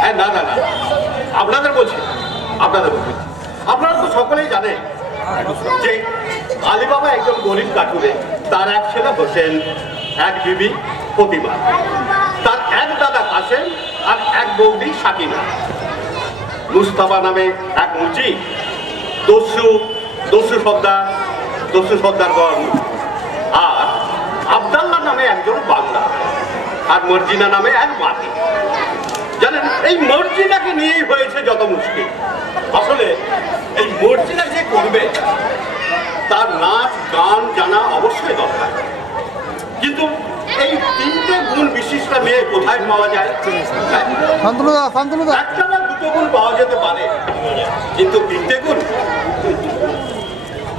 হ্যাঁ না না না, আপনাদের বলছি, আপনাদের বলছি, আপনারা তো সকলেই জানেন যে আলিবাবা একজন গরিব কাঠুরে, তার এক ছেলে হোসেন, এক বিবি প্রতিমা, তার এক দাদা কাসেম আর এক বৌদি সাকিনা। মুস্তাফা নামে এক মুচি, দস্যু সর্দারগণ, আর আবদাল্লাহ নামে একজন বাংলা, আর মর্জিনা নামে এক মাটি। জানেন, এই মর্জিনাকে নিয়েই হয়েছে যত মুশকিল। আসলে এই মর্জিনা যে করবে তার নাচ গান জানা অবশ্যই দরকার, কিন্তু এই তিনটে গুণ বিশিষ্ট মেয়ে কোথায় পাওয়া যায়? একটা না দুটো গুণ পাওয়া যেতে পারে, কিন্তু তিনটে গুণ।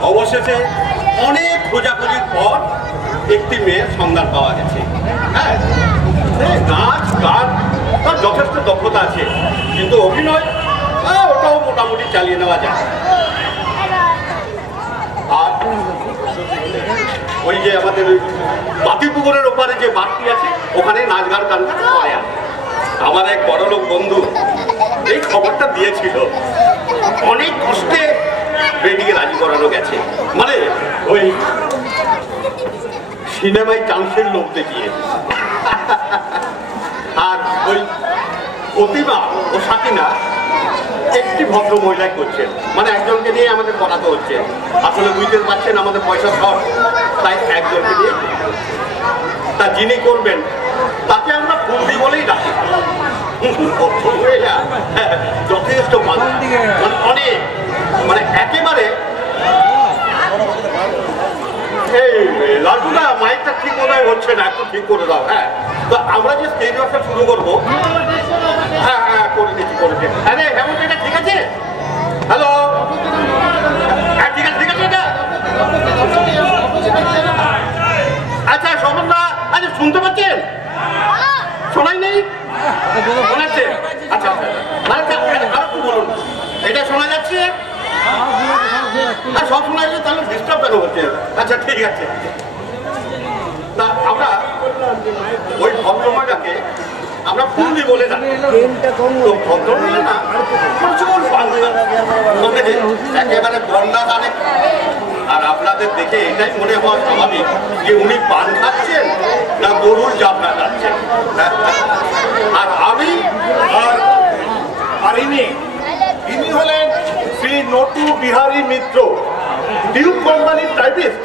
অবশেষে অনেক খোঁজাখুঁজির পর একটি মেয়ের সন্ধান পাওয়া গেছে। হ্যাঁ, নাচ গান তার যথেষ্ট দক্ষতা আছে, কিন্তু অভিনয় ওটাও মোটামুটি চালিয়ে নেওয়া যায়। আর ওই যে আমাদের বাতিপুকুরের ওপারে যে বাড়তি আছে, ওখানে নাচ গান করে আমার এক বড়লোক বন্ধু এই খবরটা দিয়েছিল। অনেক কষ্টে বেটিকে রাজি করানো গেছে, মানে ওই সিনেমায় চান্সের লোক দেখিয়ে। আর ওই প্রতিমা ও সাকিনা একটি ভদ্র মহিলাই করছেন, মানে একজনকে নিয়ে আমাদের করাতে হচ্ছে। আসলে বুঝতে পারছেন আমাদের পয়সা শর্ট, তাই একজনকে নিয়ে। তা যিনি করবেন তাকে আমরা ফুলদি বলেই ডাকি। যথেষ্ট মানে অনেক, মানে একেবারে। এই লাড্ডুটা মাইকটা ঠিক মনে হচ্ছে না, একটু ঠিক করে দাও। হ্যাঁ, তো আমরা যে স্টেজ ওয়ার্কটা শুরু করবো। হ্যাঁ হ্যাঁ, করে দিচ্ছি। আরে হেমন, এটা ঠিক আছে? হ্যালো, হ্যাঁ ঠিক আছে, ঠিক আছে এটা। আচ্ছা সমন্দা, আচ্ছা শুনতে পাচ্ছেন? শোনাই নেই? শোনাচ্ছে? আচ্ছা আচ্ছা, আর একটু বলুন, এটা শোনা যাচ্ছে? সব শোনা যাচ্ছে, তাহলে ডিস্টার্ব কেন হচ্ছে? আচ্ছা ঠিক আছে। তা আমরা ওই ভদ্রমহিলাকে আমরা ফুলদি বলে না, ভদ্রমহিলা না প্রচুর একেবারে বন্যা দানে। আর আপনাদের দেখে এটাই মনে হওয়া স্বাভাবিক যে উনি পান খাচ্ছেন না গরুর জাবড়া খাচ্ছেন। আর আমি আর ইনি হলেন শ্রী নটু বিহারী মিত্র, টিউব কোম্পানির টাইপিস্ট,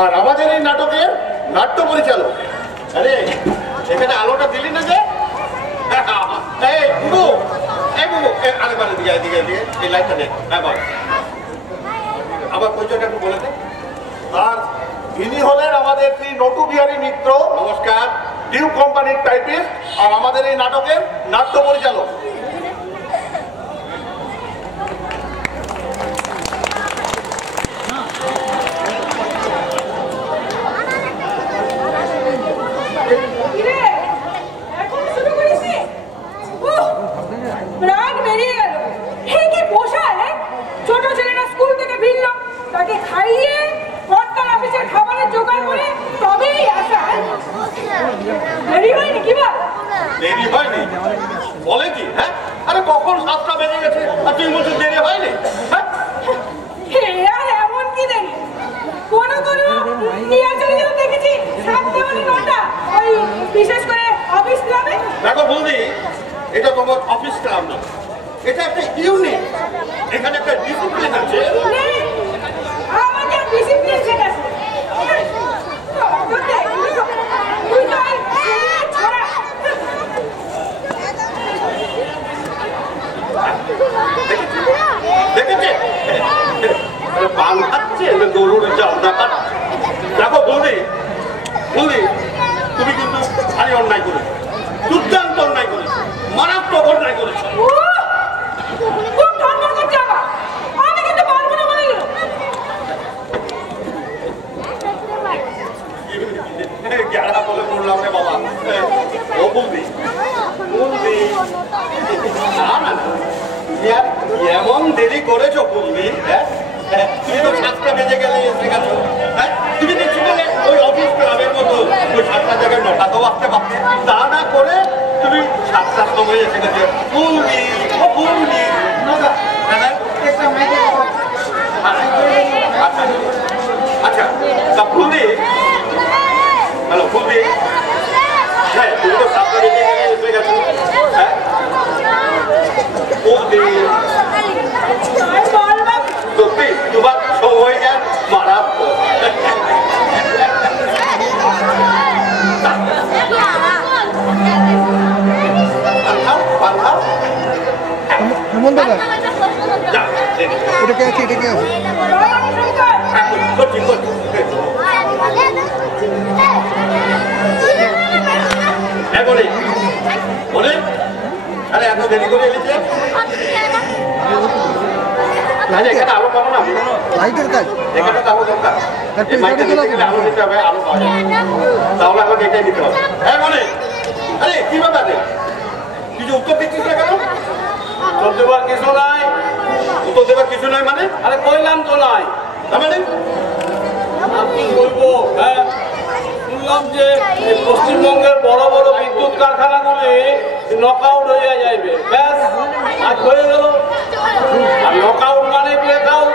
আর আমাদের এই নাটকের নাট্য পরিচালক। আরে এখানে আলোটা দিলি না যে? আরেকবার দিকে এই লাইটটা নেই। আবার পরিচয়টা একটু বলে দে। আর ইনি হলেন আমাদের শ্রী নটু বিহারী মিত্র, নমস্কার, টিউব কোম্পানির টাইপিস্ট, আর আমাদের এই নাটকের নাট্য পরিচালক। দেরি হয়নি বলে কি? হ্যাঁ, আরে কখন 7টা বেজে গেছে আর তুই বলছিস দেরি হয়নি? এমন কি দেরি? দেখেছি 7টা মানে 9টা, ওই বিশেষ করে অফিস ক্লাবে। দেখো বৌদি, এটা তোমার অফিস ক্লাব না, এটা একটা ইউনিট। এখানে একটা ডিসিপ্লিন আছে। আমাদের ডিসিপ্লিন শেখাচ্ছে। দেখেছে পান খাচ্ছে, গরুর জাবড়া খাচ্ছে। দেখো বৌদি, তুমি কিন্তু ভারী অন্যায় করেছো, দুর্দান্ত অন্যায় করেছো, মারাত্মক অন্যায় করেছো। গ্যাড়া বলে বললাম রে বাবা। ও বৌদি, এমন দেরি করেছো বৌদি? তুমি তো 7টা বেজে গেলে এসে গেছো। তুমি দেখছি ওই অফিস ক্লাবের মতো ওই 7টা জায়গায় 9টাতেও আসতে পারতে, তা না করে তুমি 7টার সময় এসে গেছে ফুলবি ও ফুলবি আচ্ছা আচ্ছা তা ফুলবি হ্যালো ফুলবি হ্যাঁ তুমি তো 7টা বেজে এসে গেছো হ্যাঁ ফুলবি সত্যি তোমার সময়টা মারাত্মক এটা কে আছে এটা কে আছে আরে এত দেরি করে এলিছে এখানে আলো পাবো না লাইটের কাজ এখানে তো আলো দরকার আলো দিতে হবে আলো পাওয়া যাবে তাহলে আমাকে এটাই দিতে হবে হ্যাঁ বলে আরে কি ব্যাপার কিছু উত্তর দিচ্ছিস না কেন উত্তর দেবার কিছু নাই উত্তর দেবার কিছু নাই মানে আরে কইলাম তো নাই তার মানে কি বলবো হ্যাঁ শুনলাম যে পশ্চিমবঙ্গের বড় বড় বিদ্যুৎ কারখানাগুলি নকআউট হয়ে যাইবে ব্যাস আজ হয়ে গেল আর নকআউট মানে ব্রেকআউট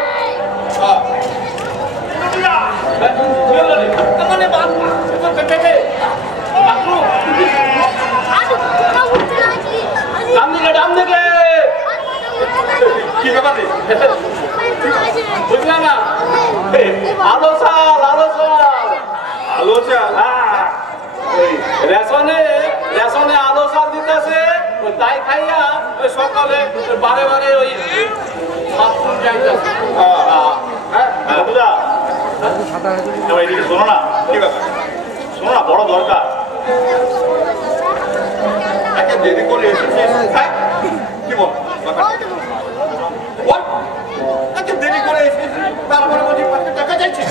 ডাম দিকে কি ব্যাপার বুঝলাম না আলো সাল আলো চাল রেশনে আলো সাল দিতেছে তাই খাইয়া ওই সকালে বারে বারে ওই বাথরুম যাইতেছে এদিকে শোনো না কি ব্যাপার শোনো না বড় দরকার একে দেরি করে এসেছিস হ্যাঁ কি বল একে দেরি করে এসেছিস তারপরে বলছি 5 টাকা চাইছি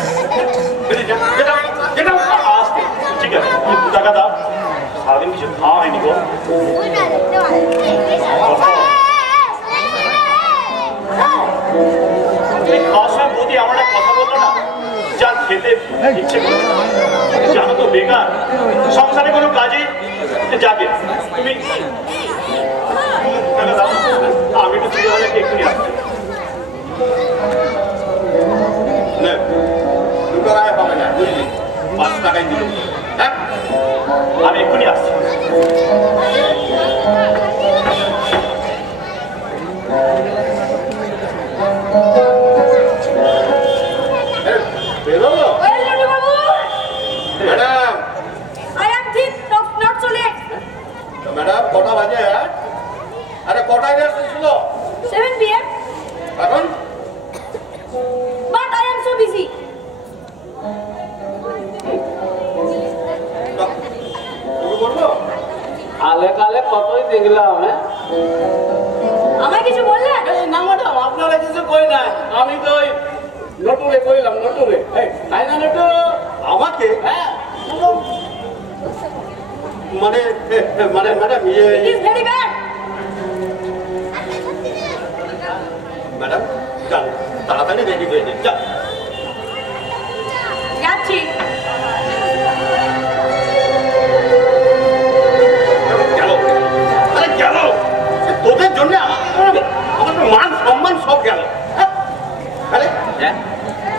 ঠিক আছে 2 টাকা দাও সারাদিন কিছু খাওয়া হয়নি গো খাওয়ার সময় বৌদি আমার একটা কথা বললো না যার খেতে ইচ্ছে করে জানো তো বেকার সংসারে কোনো কাজে যাবে তুমি টাকা দাও আমি একটু ফিরে হলে এক্ষুনি আসছি 2 টাকায় পাবে না বুঝলি 5 টাকায় দিল হ্যাঁ আমি এক্ষুনি আসছি ম্যাডাম ম্যাডাম কটা বাজে আরে কটায় ছিল 7 PM. এখন But I am so busy. তুমি বলবো আলে কালে কতই দেখলাম হ্যাঁ আমায় কিছু বললে? না ম্যাডাম আপনারা কিছু কই নাই আমি তো ওই নটুরে কইলাম নটুরে তাই না নটু আমাকে হ্যাঁ মানে মানে madam It is very bad. Madam যান তাড়াতাড়ি রেডি হয়ে যান যান যাচ্ছি। গেল আরে গেল তোদের জন্য আমার মান সম্মান সব গেল আরে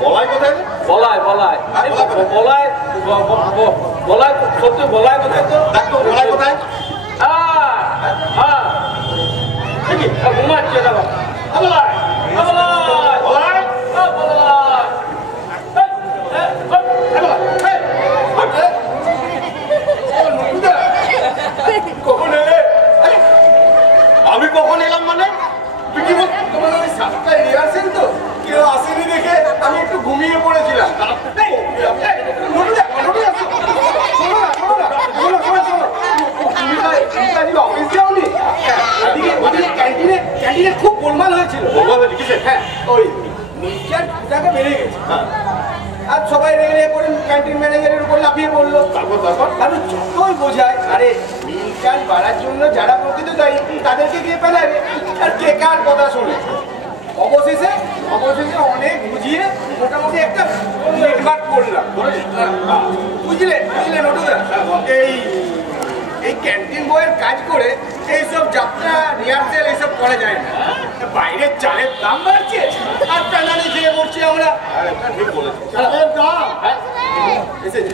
বলাই কোথায় বলাই বলাই বলাই বলাই সত্যি বলাই কোথায় তো দেখো বলাই কোথায় ঘুমাচ্ছে দেখো বলাই বলাই কখন এলে আমি কখন এলাম মানে তুই কি তোমার ওই 7টায় রিহার্সেল তো কেউ আসেনি দেখে আমি একটু ঘুমিয়ে পড়েছিলাম অফিস যাওনি ক্যান্টিনে খুব গোলমাল হয়েছিল হ্যাঁ ওই টাকা বেড়ে গেছে আর সবাই রেগে করে ক্যান্টিন ম্যানেজারের উপর লাফিয়ে পড়লো তারপর যতই বোঝায় আরে মিল চাল বাড়ার জন্য যারা প্রকৃত দায়ী তাদেরকে গিয়ে ফেলাবে আর কে কার কথা শোনে অবশেষে অনেক বুঝিয়ে মোটামুটি একটা মিটমাট করলাম বুঝলে নটুদা এই এই ক্যান্টিন বয়ের কাজ করে এইসব যাত্রা রিহার্সেল এইসব করা যায় না। বাইরের চালের দাম বাড়ছে আর প্যানালি খেয়ে পড়ছি আমরা। ঠিক বলেছি। চালের দাম এসেছে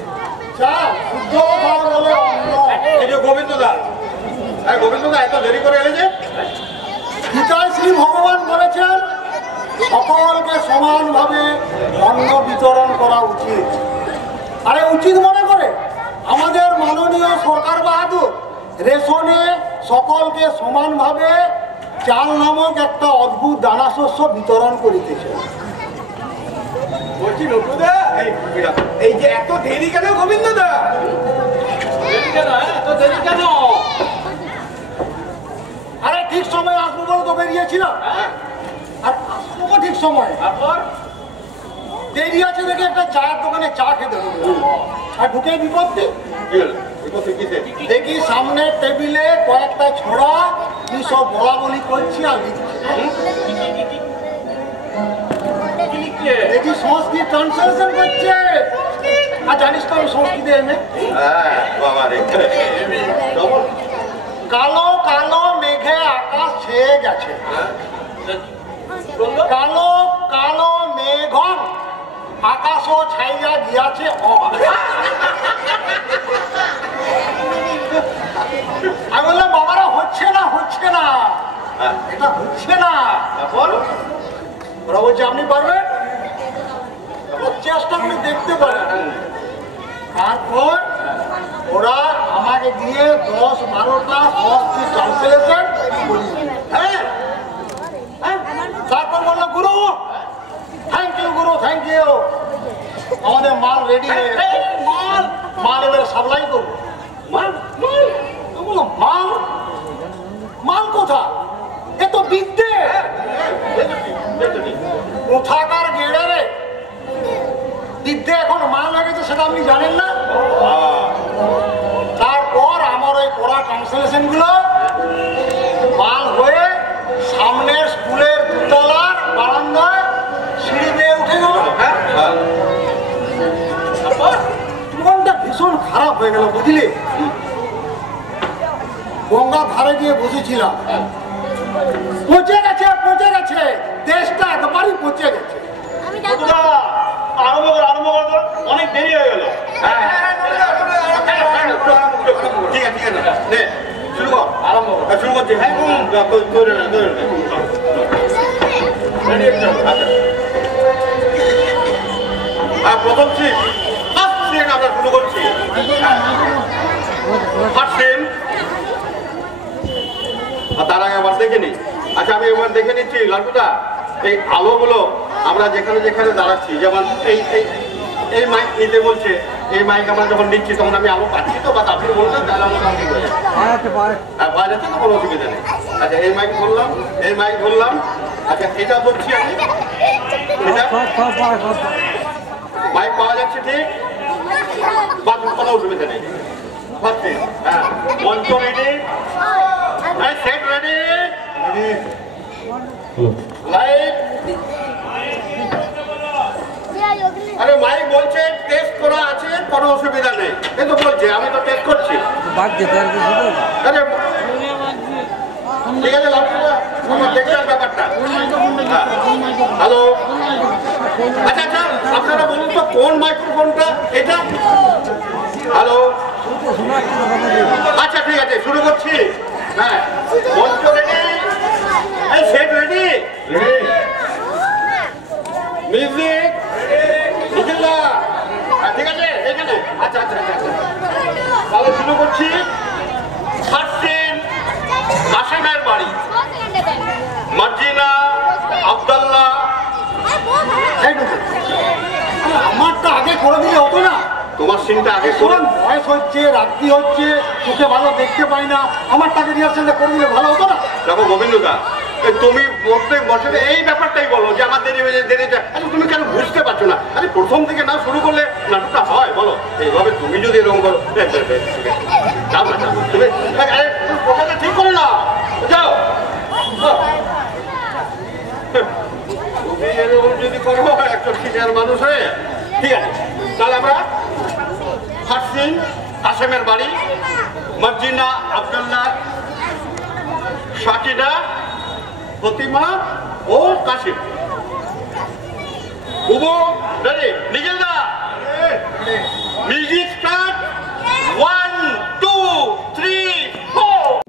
চাল শুদ্ধ কথা বলে এই যে গোবিন্দদা, গোবিন্দদা এত দেরি করে এলে যে? গীতায় শ্রী ভগবান বলেছেন সকলকে সমানভাবে অন্ন বিতরণ করা উচিত। আরে উচিত মনে করে আমাদের মাননীয় সরকার বাহাদুর রেশনে সকলকে সমানভাবে চাল নামক একটা অদ্ভুত দানাশস্য বিতরণ করিতেছে। বলছি নটুদা, এই যে এত দেরি কেন গোবিন্দদা? দেরি কেন? এত দেরি কেন? আরে ঠিক সময় আসবো বলে তো বেরিয়েছিলাম, আর আসবো ঠিক সময়। তারপর দেরি আছে দেখে একটা চায়ের দোকানে চা খেতে ঢুকলাম, আর ঢুকে বিপত্তি দেখি সামনের টেবিলে কয়েকটা ছোড়া কি সব বলা বলি করছি আর লিখছি। দেখি সংস্কৃত ট্রান্সলেশন করছে। আর জানিস তো আমি সংস্কৃতে এমে। কালো কালো মেঘে আকাশ ছেয়ে গেছে, কালো কালো মেঘ আকাশও ছাইয়া গিয়াছে। আমি বললাম বাবারা হচ্ছে না এটা হচ্ছে না। ওরা বলছে আপনি পারবেন, চেষ্টা করে দেখতে পারেন। তারপর ওরা আমাকে দিয়ে 10-12টা সংস্কৃত ট্রান্সলেশন। হ্যাঁ, তারপর বললো গুরু thank you, Guru thank you, আমাদের মাল রেডি হয়ে গেছে। মাল এবার সাপ্লাই করবো। মাল মাল কোথা? এ তো বিদ্যে কোথাকার গেড়ে রে। বিদ্যে এখন মাল হয়ে গেছে, সেটা আপনি জানেন না। তারপর আমার ওই পড়া ট্রান্সলেশন গুলো মাল হয়ে সামনের স্কুলের দুতলার বারান্দায় সিঁড়ি বেয়ে উঠে গেল। মনটা ভীষণ খারাপ হয়ে গেল বুঝলি। গঙ্গা ধারে গিয়ে বসেছিলাম, পচে গেছে দেশটা, একেবারেই পচে গেছে। আরম্ভ করো, অনেক দেরি হয়ে গেল। ঠিক আছে শুরু কর। আরম্ভ করো। শুরু করছি। হ্যাঁ প্রথম সিন আমরা শুরু করছি। তার আগে আবার দেখে নি। আচ্ছা আমি এবার দেখে নিচ্ছি লালটুদা, এই আলোগুলো আমরা যেখানে যেখানে দাঁড়াচ্ছি, যেমন এই মাইক নিতে বলছে, এই মাইক আমরা যখন নিচ্ছি তখন আমি আলো পাচ্ছি তো, বা আপনি বলছেন তাহলে আমরা ঠিক হয়ে যাবে। হ্যাঁ পাওয়া যাচ্ছে তো, কোনো অসুবিধা নেই। আচ্ছা এই মাইক ধরলাম, এই মাইক ধরলাম। আচ্ছা এটা ধরছি আমি, মাইক পাওয়া যাচ্ছে ঠিক, বা কোনো অসুবিধা নেই। হ্যাঁ মঞ্চ রেডি, সেট রেডি, লাইট। আরে মাইক বলছে টেস্ট করা আছে, কোনো অসুবিধা নেই, কিন্তু বলছে আমি তো টেস্ট করছি। আরে ঠিক আছে আমার দেখলাম ব্যাপারটা। হ্যালো, আচ্ছা আচ্ছা আপনারা বলুন তো কোন মাইক্রোফোনটা এটা? হ্যালো, আচ্ছা ঠিক আছে শুরু করছি। হ্যাঁ মঞ্চ রেডি, এই সেট রেডি, মিউজিক ঠিক আছে এখানে। আচ্ছা আচ্ছা আচ্ছা তাহলে শুরু করছি। ফার্স্ট সিন কাশেমের বাড়ি, মার্জিনা, আব্দুল্লাহ। আমারটা আগে করে দিলে হতো না? তোমার সিনটা আগে করে, বয়স হচ্ছে, রাত্রি হচ্ছে, তোকে ভালো দেখতে পাই না, আমার টাকা রিহার্সালটা করে দিলে ভালো হতো না? দেখো গোবিন্দদা, তুমি প্রত্যেক বছরে এই ব্যাপারটাই বলো যে আমার দেরি হয়ে দেরি যায়। আরে তুমি কেন বুঝতে পারছো না? আরে প্রথম থেকে না শুরু করলে নাটকটা হয় বলো? এইভাবে তুমি যদি এরকম করো, যাও না যাও, তুমি কথাটা ঠিক করে না, যাও। তুমি এরকম যদি করো একজন সিনিয়র মানুষ হয়ে, ঠিক আছে তাহলে আমরা ফার্স্ট সিন কাসেমের বাড়ি, মার্জিনা, আব্দুল্লাহ, শাকিরা, ফতিমা ও কাসিম। বুবু রেডি, নিখিল দা মিউজিক স্টার্ট। 1 2 3 4।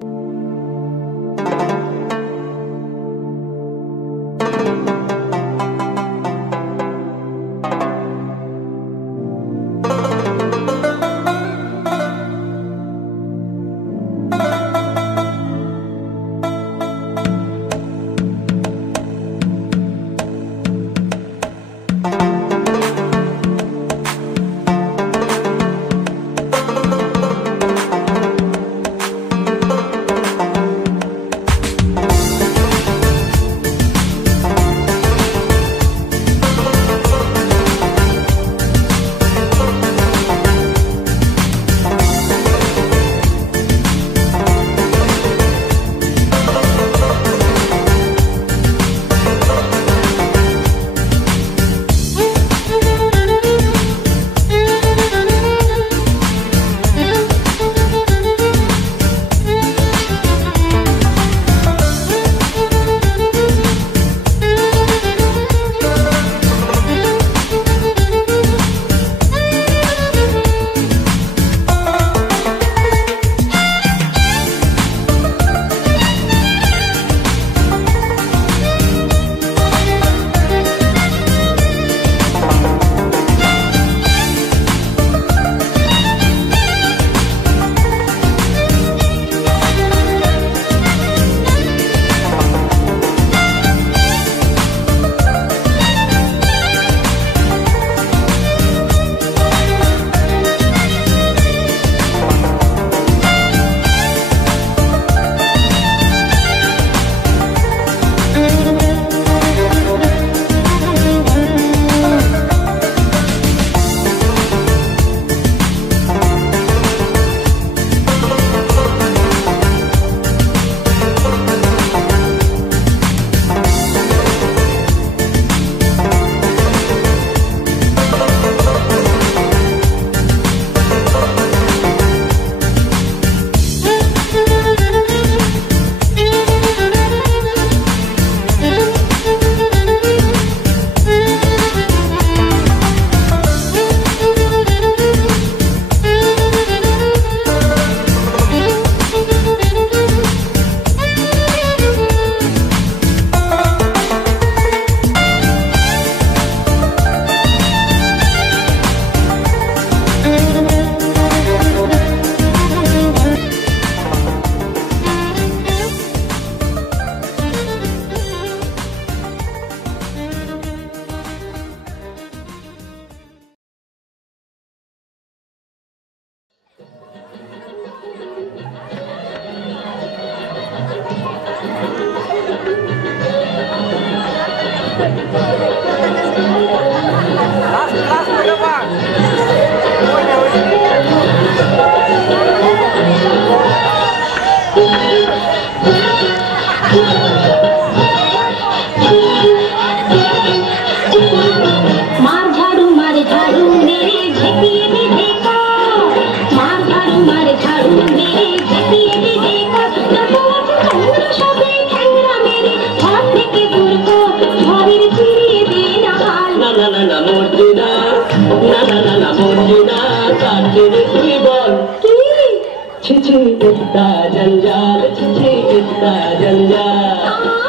जंजाल चिट्ठी इतना जंजाल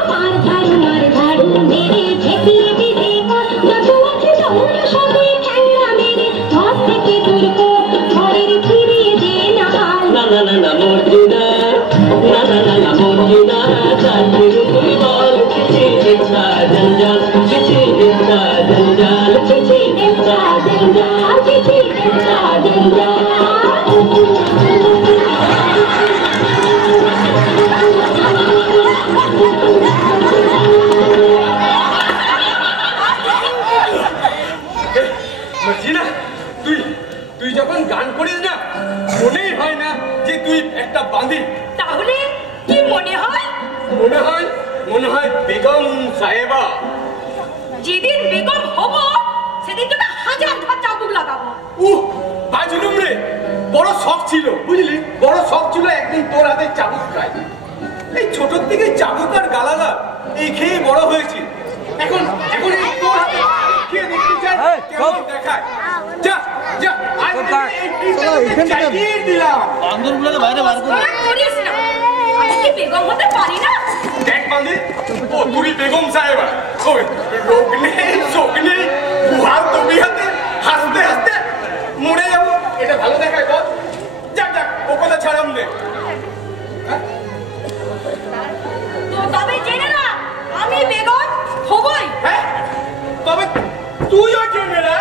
मार झाड़ू मेरे झेपी भी देखो जब अच्छे जाऊं सभी ठंडा मेरे हाथ থেকে দূর को ঘরের ফিরিয়ে দে না না না না না মর্জিনা না না না না মর্জিনা চাঁদের তুই বল চিঠি ইतना जंजाल চিঠি इतना जंजाल চিঠি इतना जंजाल চিঠি इतना जंजाल বেগম সাহেবা যেদিন বেগম হব সেদিন তোকে হাজার ধার চাবুক লাগাবো। বাজলুম রে বড় শখ ছিল বুঝলি, বড় শখ ছিল একদিন তোর হাতে চাবুক খাই। এই ছোটর থেকে চাবুক আর গালাগাল এই খেয়ে বড় হয়েছি। এখন এখন এই তোর হাতে খেয়ে দেখতে চাই কেমন দেখায়। যা যা আজ এই পিসটা চাইয়ে দিলাম। বান্দরগুলোকে বাইরে বার করে করিস না, আমি কি বেগম হতে পারি না? দেখ বান্ধি, ও তুই বেগম সাহেবা, ওই রোগ নেই শোক নেই, বুহার তুমি হাতে হাসতে হাসতে মরে যাবো, এটা ভালো দেখায় বল? যাক যাক, ও কথা ছাড়াম নে। তো তবে জেনে না আমি বেগম হবই। হ্যাঁ, তবে তুইও জেনে না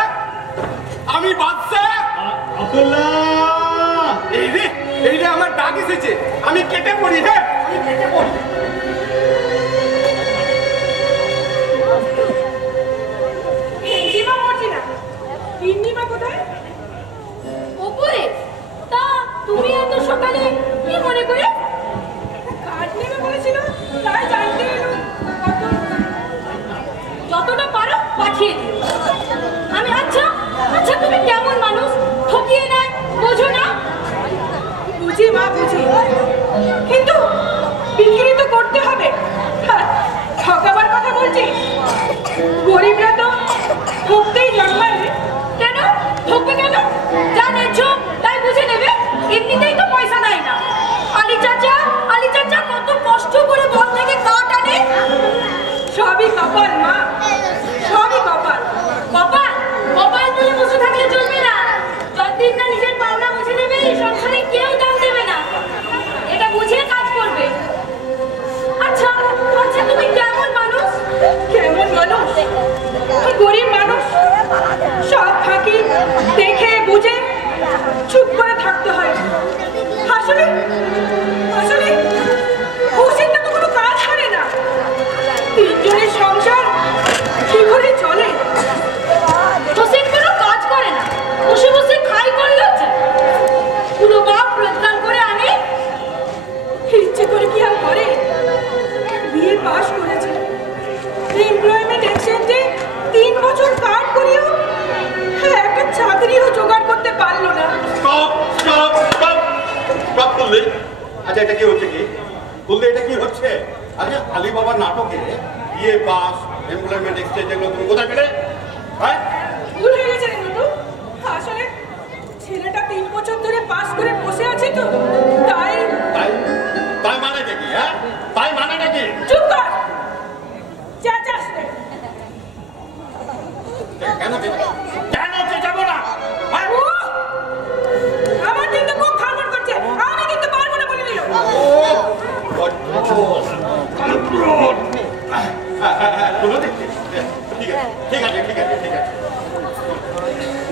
আমি বাদশা। আব্দুল্লাহ, এই রে আমার ডাক এসেছে, আমি কেটে পড়ি। হ্যাঁ, আমি কেটে পড়ি। ইন্দিমা মরছি না, ইন্দিমা কোথায়? ওপরে। তা তুমি এত সকালে কি মনে করে? কাজ নেবে বলেছিল, তাই জানতে এলো। যতটা পারো পাঠিয়ে দিও। আমি আচ্ছা আচ্ছা তুমি কেমন মানুষ, ঠকিয়ে নেয় বোঝো না? বুঝি মা বুঝি, কিন্তু বিক্রি তো করতে হবে। ঠকাবার কথা বলছিস? গরিবরা তো ঠকতেই জন্মায়। কেন ঠকবে কেন? যা ন্যায্য তাই বুঝে নেবে, এমনিতেই তো পয়সা দেয় না। আলী চাচা কত কষ্ট করে বন থেকে কাঠ আনে। সবই কপাল মা, সবই কপাল। কপাল কপাল বলে বসে থাকলে চলবে না। যতদিন না নিজের পাওনা বুঝে নেবে সংসারে কেউ দাম দেবে না। এটা বুঝিয়ে কাজ করবে। আচ্ছা আচ্ছা তুমি কেমন মানুষ? কেমন মানুষ? গরিব মানুষ, সব ফাঁকি দেখে বুঝে চুপ করে থাকতে হয়। আসলে আসলে হোসেনটা তো কোনো কাজ করে না। তিনজনের সংসার কি করে চলে? হোসেন কোনো কাজ করে না, বসে বসে খাই করলে হচ্ছে। পুরো বাপ রোজগার করে আনে, ইচ্ছে করে কি আর করে? বিয়ে পাশ করেছে, এমপ্লয়মেন্ট এক্সচেঞ্জে 3 বছর কাজ করিও একটা চাকরিও জোগাড় করতে পারলো না। স্টপ স্টপ স্টপ স্টপ করলে। আচ্ছা এটা কি হচ্ছে? কি বললে এটা কি হচ্ছে? আচ্ছা আলী বাবার নাটকে বিয়ে পাস, এমপ্লয়মেন্ট এক্সচেঞ্জ এগুলো তুমি কোথায় পেলে? হ্যাঁ, ভুল হয়ে গেছে কিন্তু। আসলে ছেলেটা 3 বছর ধরে পাস করে বসে আছে তো, তাই তাই তাই মানেটা কি? হ্যাঁ, তাই মানেটা কি? চুপ কর। চাচাস রে। কেন যাবো না? হ্যাঁ? আমার কিন্তু খুব খারাপ করছে, আমি কিন্তু পারবো না বলে দিল। বলো দেখছি। ঠিক আছে ঠিক আছে ঠিক আছে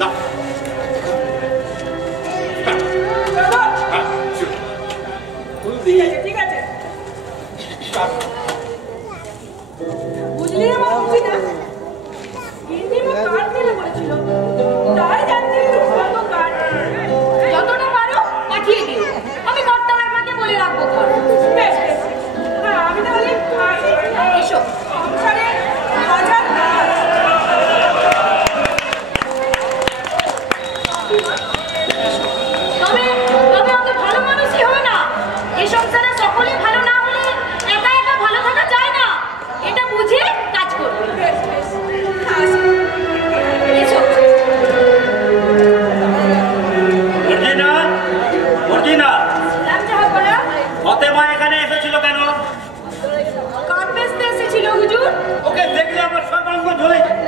না বাবা, হ্যাঁ, ঠিক আছে বুঝলি না মা, বুঝি না। ইন্দিমা কাঠ নেবে বলেছিল, তাই জানতে এলো কত কাঠ। যতটা পারো পাঠিয়ে দিও, আমি কর্তার মাকে বলে রাখবো। বেশ বেশ, হ্যাঁ আমি তাহলে আসি। এসো, সংসারে হাজার কাজ। তবে তবে আমাকে ভালো মানুষই হবে না। এই সংসারে সকলে ভালো না হলে একা একা ভালো থাকা যায় না, এটা বুঝে কাজ করবে। বেশ বেশ, আসি। এসো। মর্জিনা নাম যাহা বলা, ফতেমা এখানে এসেছিল কেন? কাঠ বেচতে এসেছিল হুজুর। ওকে দেখলে আমার সর্বাঙ্গ জ্বলে যায়।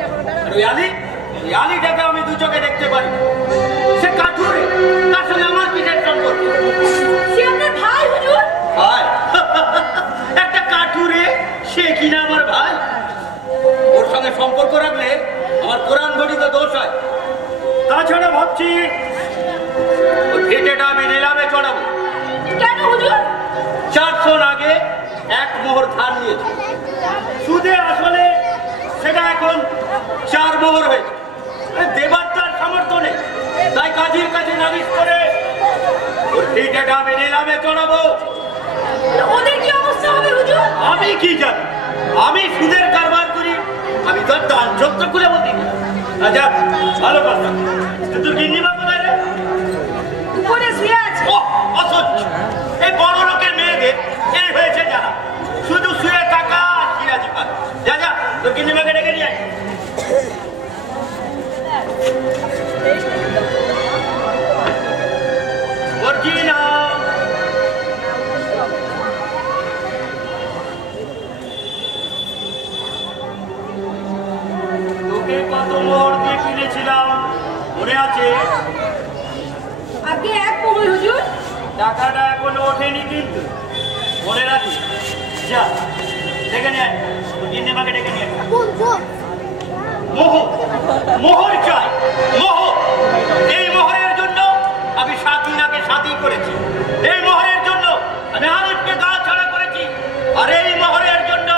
আর ওই আলীটাকে আমি দু চোখে দেখতে পারি। সে কাঠুরে, তার সঙ্গে আমার কিসের সম্পর্ক? সে আপনার ভাই হুজুর। ভাই? একটা কাঠুরে, সে কিনা আমার ভাই? ওর সঙ্গে সম্পর্ক রাখলে আমার কোরআন ঘটিত দোষ হয়। তাছাড়া ভাবছি ওই ভিটেটা আমি নিলামে চড়াবো। কেন হুজুর? 400 আগে 1 মোহর ধার নিয়েছে, সুদে আসলে সেটা এখন 4 মোহর হয়েছে। দেবার তার সামর্থ্য নেই, তাই কাজীর কাছে নালিশ করে ওই ভিটেটা আমি নিলামে চড়াবো। ওদের কি অবস্থা হবে হুজুর? আমি কি জানি? আমি সুদের কারবার করি, আমি তো দান চক্র খুলে বলছি। আচ্ছা ভালো কথা, তোর গিন্নিমা কোথায় রে? উপরে করছো? এই বড় লোকের মেয়েদের এই হয়েছে যারা শুধু শুয়ে থাকা আর সিরাজি পাত। যা যা তোর কিনে মাকে ডেকে নিয়ে আয়। তোকে কত মোহর দিয়ে কিনেছিলাম মনে আছে? আগে এক মোহর হুজুর। টাকাটা এখনো ওঠেনি কিন্তু মনে রাখি। যা ডেকে নিয়ে আয়, তোর কিনে মাকে ডেকে নিয়ে আয়। মোহর মোহর চাই, মোহর। এই মোহরের জন্য আমি 7 দিন আগে শাদী করেছি। এই মোহরের জন্য আমি আলিফকে গা ছাড়া করেছি। আর এই মোহরের জন্য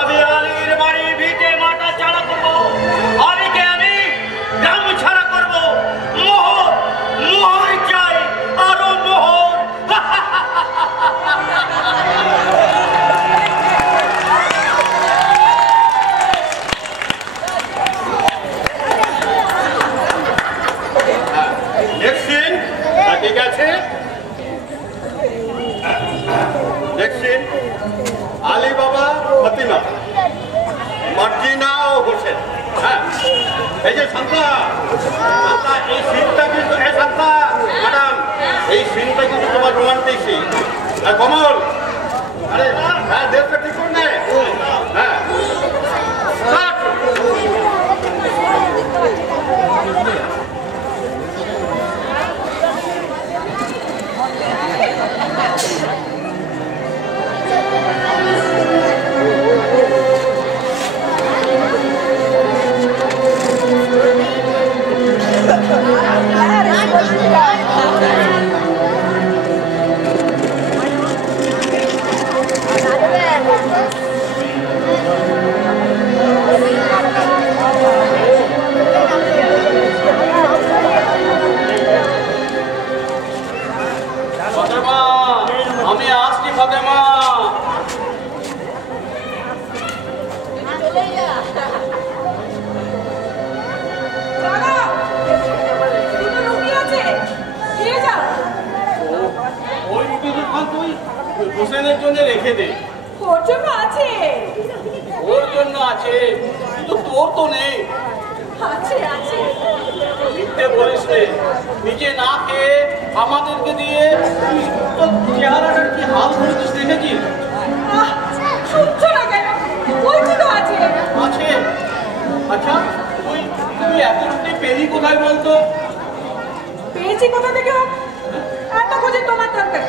আমি আলীর বাড়ি ভিটে মাটা ছাড়া করবো। আলীকে আমি গ্রাম ছাড়া করবো। মোহর মোহর চাই, আরো মোহর। ঠিক আছে, দেখছেন আলী বাবা, ফতিমা, মার্জিনা ও হোসেন। হ্যাঁ, এই যে শান্তা, এই সিনটা কিন্তু শান্তা ম্যাডাম, এই সিনটা কিন্তু তোমার রোমান্টিক সিন। আর কমল, আরে হ্যাঁ দেশটা ঠিক করে নেয়। হ্যাঁ আমি আসছি ফাতেমা। ওই রুটি দোকান তুই হোসেনের জন্য রেখে দে। ওর জন্য আছে, ওর জন্য আছে, কিন্তু তোর তো নেই। আছে আছে। মিথ্যে বলিস রে, নিজে না খেয়ে আমাদেরকে দিয়ে তোর চেহারাটার কি হাল করেছিস দেখেছিস? শুনছো না কেন? বলছি তো আছে। আছে? আচ্ছা তুই তুই এত রুটি পেলি কোথায় বলতো? পেয়েছি কোথা থেকে? এত খোঁজে তোমার দরকার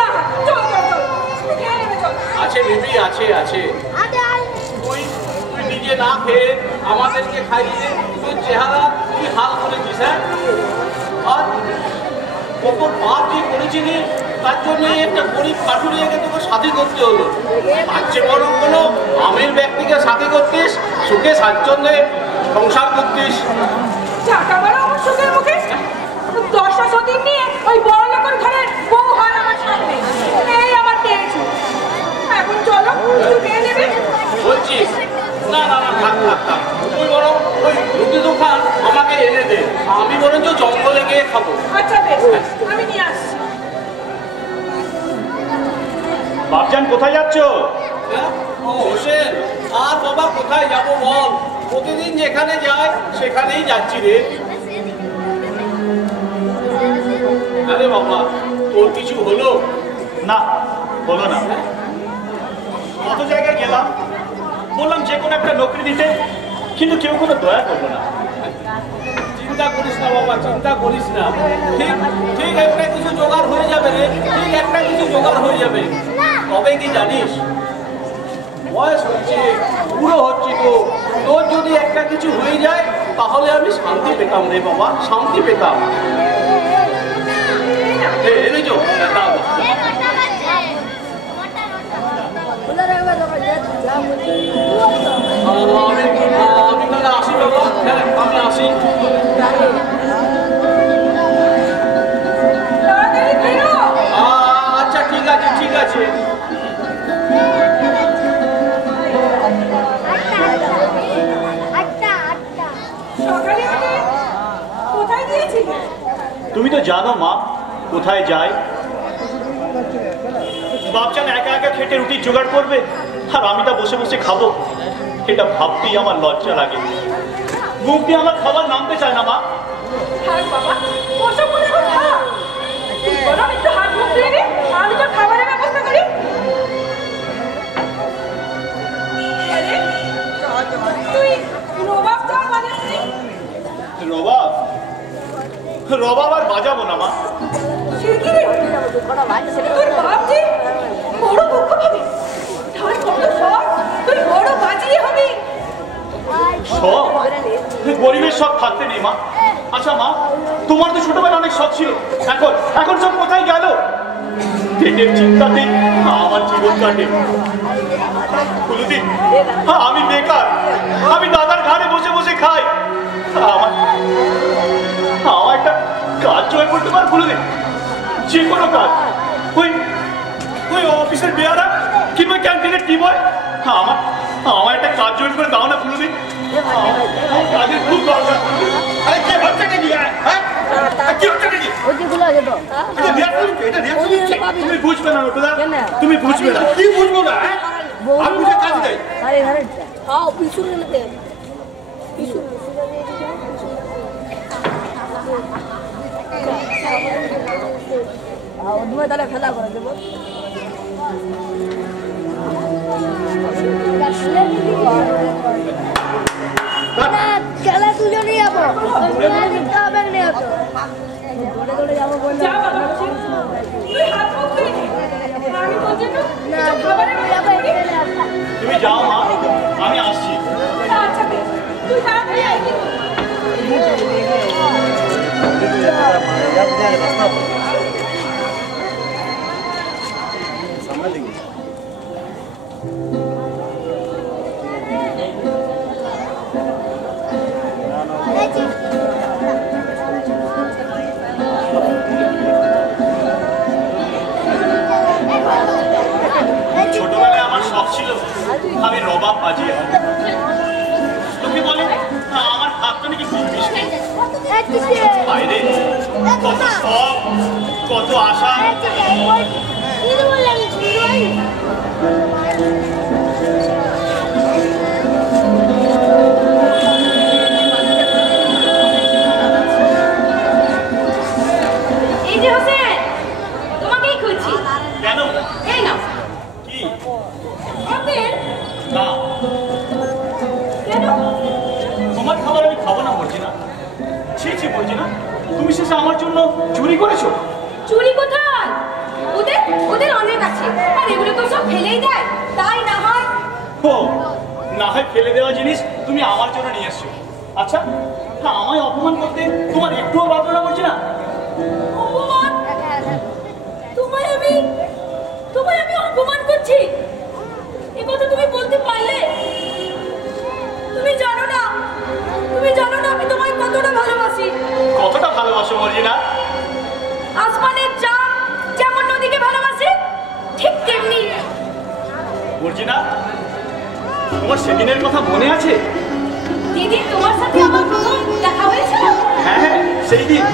না। চল চল চল, খেয়ে নেবে চল। আছে বেবি, আছে আছে। তুই তুই নিজে না খেয়ে আমাদেরকে খাইয়ে তোর চেহারা কি হাল করেছিস? হ্যাঁ, আর কত পাপ যে করেছিলি, তার জন্য একটা গরিব কাঠুরিয়াকে তোকে সাথী করতে হলো। আজকে বরং কোনো আমের ব্যক্তিকে সাথী করতিস, সুখে স্বাচ্ছন্দ্যে সংসার করতিস। টাকা বড় আমার সুখের মুখে 10টা সতীন নিয়ে ওই বড় লোকের ঘরের বউ হয় আমার সামনে। এই আমার পেয়েছি। এখন চলো কিছু খেয়ে নেবে। বলছিস না না না, থাক থাক থাক, তুই বরং ওই রুটি দোকান আমাকে এনে দে, আমি বরঞ্চ জঙ্গলে গিয়ে খাবো। আচ্ছা বেশ, আমি নিয়ে আসছি। বাপজান কোথায় যাচ্ছ? ও হোসেন, আর বাবা কোথায় যাবো বল, প্রতিদিন যেখানে যাই সেখানেই যাচ্ছি রে। আরে বাবা, তোর কিছু হলো? না, হলো না। কত জায়গায় গেলাম, বললাম যে কোনো একটা নৌকরি দিতে, কিন্তু কেউ কোনো দয়া করলো না। চিন্তা করিস না বাবা, চিন্তা করিস না, ঠিক ঠিক একটা কিছু জোগাড় হয়ে যাবে রে, ঠিক একটা কিছু জোগাড় হয়ে যাবে। তবে কি জানিস, বয়স হচ্ছে, বুড়ো হচ্ছি তো, তোর যদি একটা কিছু হয়ে যায় তাহলে আমি শান্তি পেতাম রে বাবা, শান্তি পেতাম। এনেছো? দাও। আমি তাহলে আসি বাবা। হ্যাঁ আমি আসি। আচ্ছা ঠিক আছে ঠিক আছে। সকালে কোথায় গিয়েছিলে? তুমি তো জানো মা, কোথায় যায়? বাপজান একা একা খেটে রুটি জোগাড় করবে আর আমি তা বসে বসে খাবো, এটা ভাবতেই আমার লজ্জা লাগে। মুখ দিয়ে আমার খাবার নামতে চায় না মা। থাক বাবা, ওসব বলে এখন থাক। তুই বরং একটু হাত মুখ ধুয়ে নে, আমি তোর খাবারের ব্যবস্থা করি। আরে, তুই রবাব চা বাজাচ্ছিস? রবাব? রবাব আর বাজাবো না মা। সে কি রে? তোর বাপ যে বড় দুঃখ পাবে। তার কত শখ, তুই বড় বাজিয়ে হবি। শখ? গরিবের শখ থাকতে নেই মা। আচ্ছা মা, তোমার তো ছোটবেলা অনেক শখ ছিল, এখন সব কোথায় গেল? পেটের চিন্তাতেই আমার জীবন কাটে। কুলুদি, আমি বেকার, আমি দাদার ঘাড়ে বসে বসে খাই। আমার একটা কাজ জয় করতে পার কুলুদি, যে কোনো কাজ। ওই অফিসের বেয়ারা কিংবা ক্যান্টিনের টি বয়, আমার একটা কাজ জয়েন করে দাও না কুলুদি, কাজের খুব দরকার। আরে কে হচ্ছে নাকি? কি হচ্ছে নাকি? তুমি বুঝবে না রোটলা, তুমি বুঝবে না। কি বুঝবো না? আমি বুঝে কাজ দেয়। তাহলে খেলা করে দেবো। খেলা দুজনেই যাবো, হবে না তো দৌড়ে দৌড়ে যাবো বললে। তুই হাত মুখ ধুয়ে নে, আমি তোর জন্য একটু খাবারের ব্যবস্থা করি। তুমি যাও মা, আমি আসছি। আচ্ছা বেশ, তুই তাড়াতাড়ি আয় কিন্তু। ছোটবেলায় আমার শখ ছিল আমি রবাব বাজিয়ে হব। তোকে বলে আমার হাতটা নাকি খুব মিষ্টি। বাইরে কত শখ, কত আশা। এই যে হোসেন, তোমাকেই খুঁজছি। কেন? এই নাও। কি? আপেল? না, কেন? তোমার খাবার আমি খাবো না বলছি না। ছি ছি বলছি না, তুমি শেষে আমার জন্য চুরি করেছো। চুরি কোথায়? ওদের অনেক আছে, আর এগুলো তো সব ফেলেই দেয়। তাই না হয় না হয় ফেলে দেওয়া জিনিস তুমি আমার জন্য নিয়ে এসছো। আচ্ছা, আমায় অপমান করতে তোমার একটুও ভাবলো না বলছি না? অপমান? তোমায় আমি অপমান করছি? এ কথা তুমি বলতে পারলে? তুমি জানো না আমি তোমায় কতটা ভালোবাসি। কতটা ভালোবাসো মর্জিনা? আসমানের চাঁদ যেমন নদীকে ভালোবাসে, ঠিক তেমনি। মর্জিনা, তোমার সেদিনের কথা মনে আছে? দিদি, তোমার সাথে আমার প্রথম দেখা হয়েছিল। হ্যাঁ, সেই দিন।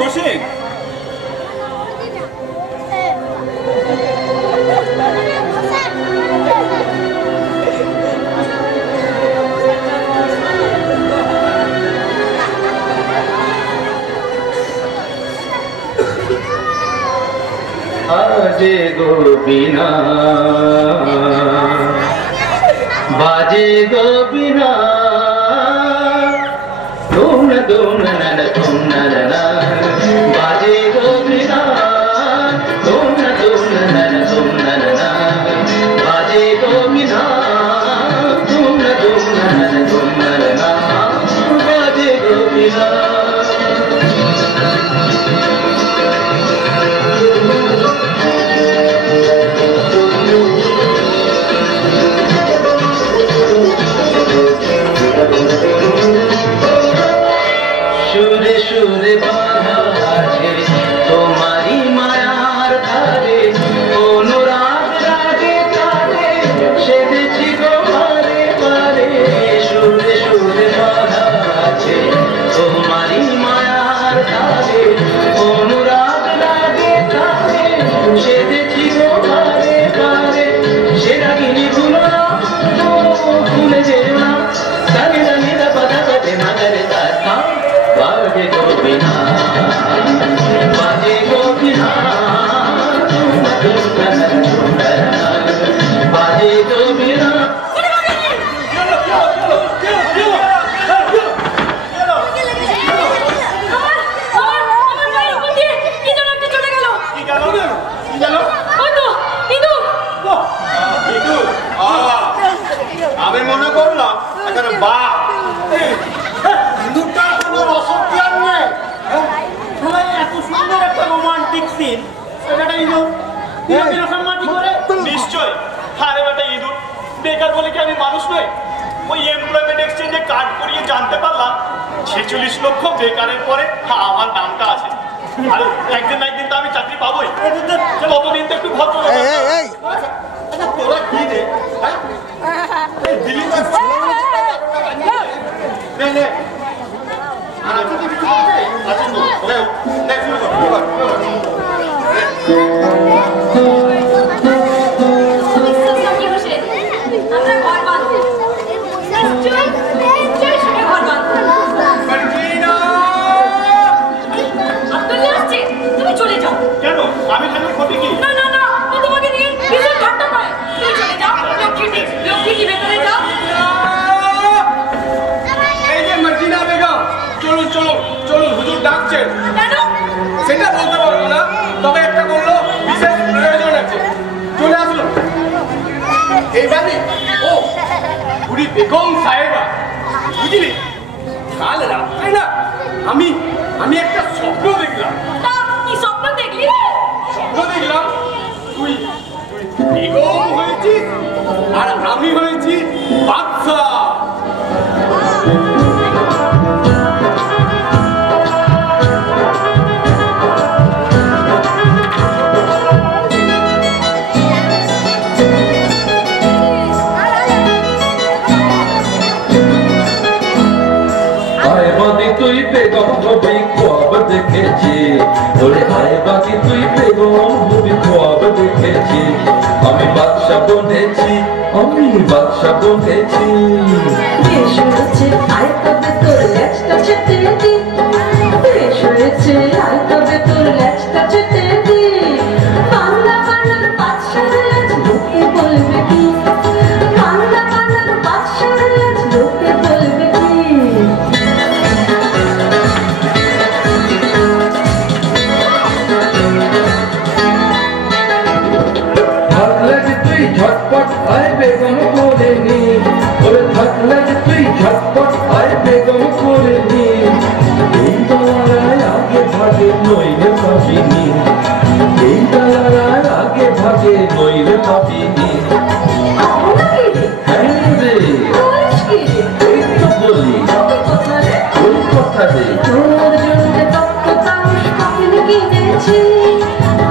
হোসেন, বাজে গোবিনা বাজে গোবিনা তুম তুম নন তুম নন বাজে গোবিনা তুম তুম নন তুম নন বাজে গোবিনা তুম তুম নন তুম নন বাজে গোবিনা সুরে সুরে বাঁধা আছে তোমারি মায়ার ধারে অনুরাগ রাগে তারে সেদেছি গো বারে বারে সুরে সুরে বাঁধা আছে তোমারি মায়ার ধারে অনুরাগ রাগে তারে সেদেছি গো বারে বারে সে রাগিনী ভুলো না ভুলে যেও না সানি রানি রা পাদা পাতে মাগারে তাতা বাজে গোবিনা বাজে গোবিনা বাজে গোবিনা আমি মনে করলাম এখানে বা ইঁদুরটার কোনো রসজ্ঞান নেই। এত সুন্দর একটা রোমান্টিক সিন, এটা ইঁদুর এরকম মাটি করে নিশ্চয়। আরে বেটা ইঁদুর, বেকার বলে কি আমি মানুষ নই? ওই এমপ্লয়মেন্ট এক্সচেঞ্জে কার্ড করিয়ে জানতে পারলাম 46 লক্ষ বেকারের পরে আমার নামটা আছে। আর একদিন না একদিন তো আমি চাকরি পাবোই। ততদিন তো একটু ভদ্র তোরা কি রে দিল্লি তুমি চলে যাও। কেন? আমি কেন ক্ষতি কি? না না না, ও তোমাকে নিয়ে কিছু ঠাট্টা করে। তুমি চলে যাও। লক্ষ্মী কি ভেতরে যাও। এই যে মার্জিনা বেগম, চলুন চলুন চলুন, হুজুর ডাকছেন। কেন? সেটা বলতে পারবো না, তবে একটা বললো বিশেষ প্রয়োজন আছে। চলে আসলো এই বাড়ি। ও বুড়ি বেগম সাহেবা, বুঝলি কাল রাত্রে না আমি একটা স্বপ্ন দেখলাম। তা কি স্বপ্ন দেখলি? স্বপ্ন দেখলাম তুই বেগম হয়েছিস আর আমি হয়েছি বাদশা। তুই বেগম হবি খুব দেখেছি, বলে আয় বাকি তুই বেগম হবি খুব দেখেছি। আমি বাদশা বনেছি, আমি বাদশা বনেছি। শুনেছে আয় তবে তোর লেজটা চেটে দি, শুনেছে আয় তবে তোর লেজটা চেটে দি। বাংলা বাংলার বাদশার লেজ লোকে বলবে কি, বাংলা বাংলার বাদশার লেজ লোকে বলবে কি। থাকলে যে তুই ঝটপট আয় বেগম করে নি, ওরে থাকলে যে তুই ঝটপট আয় বেগম করে নি। এই দলারায় আগে ভাগে নইলে পাবিনি, এই দলারায় আগে ভাগে নইলে পাবিনি। হ্যাঁ রে, এই তো বলি ওই কথা রে। তোর জন্য তত্ত্ব তামস কফিন কিনেছি,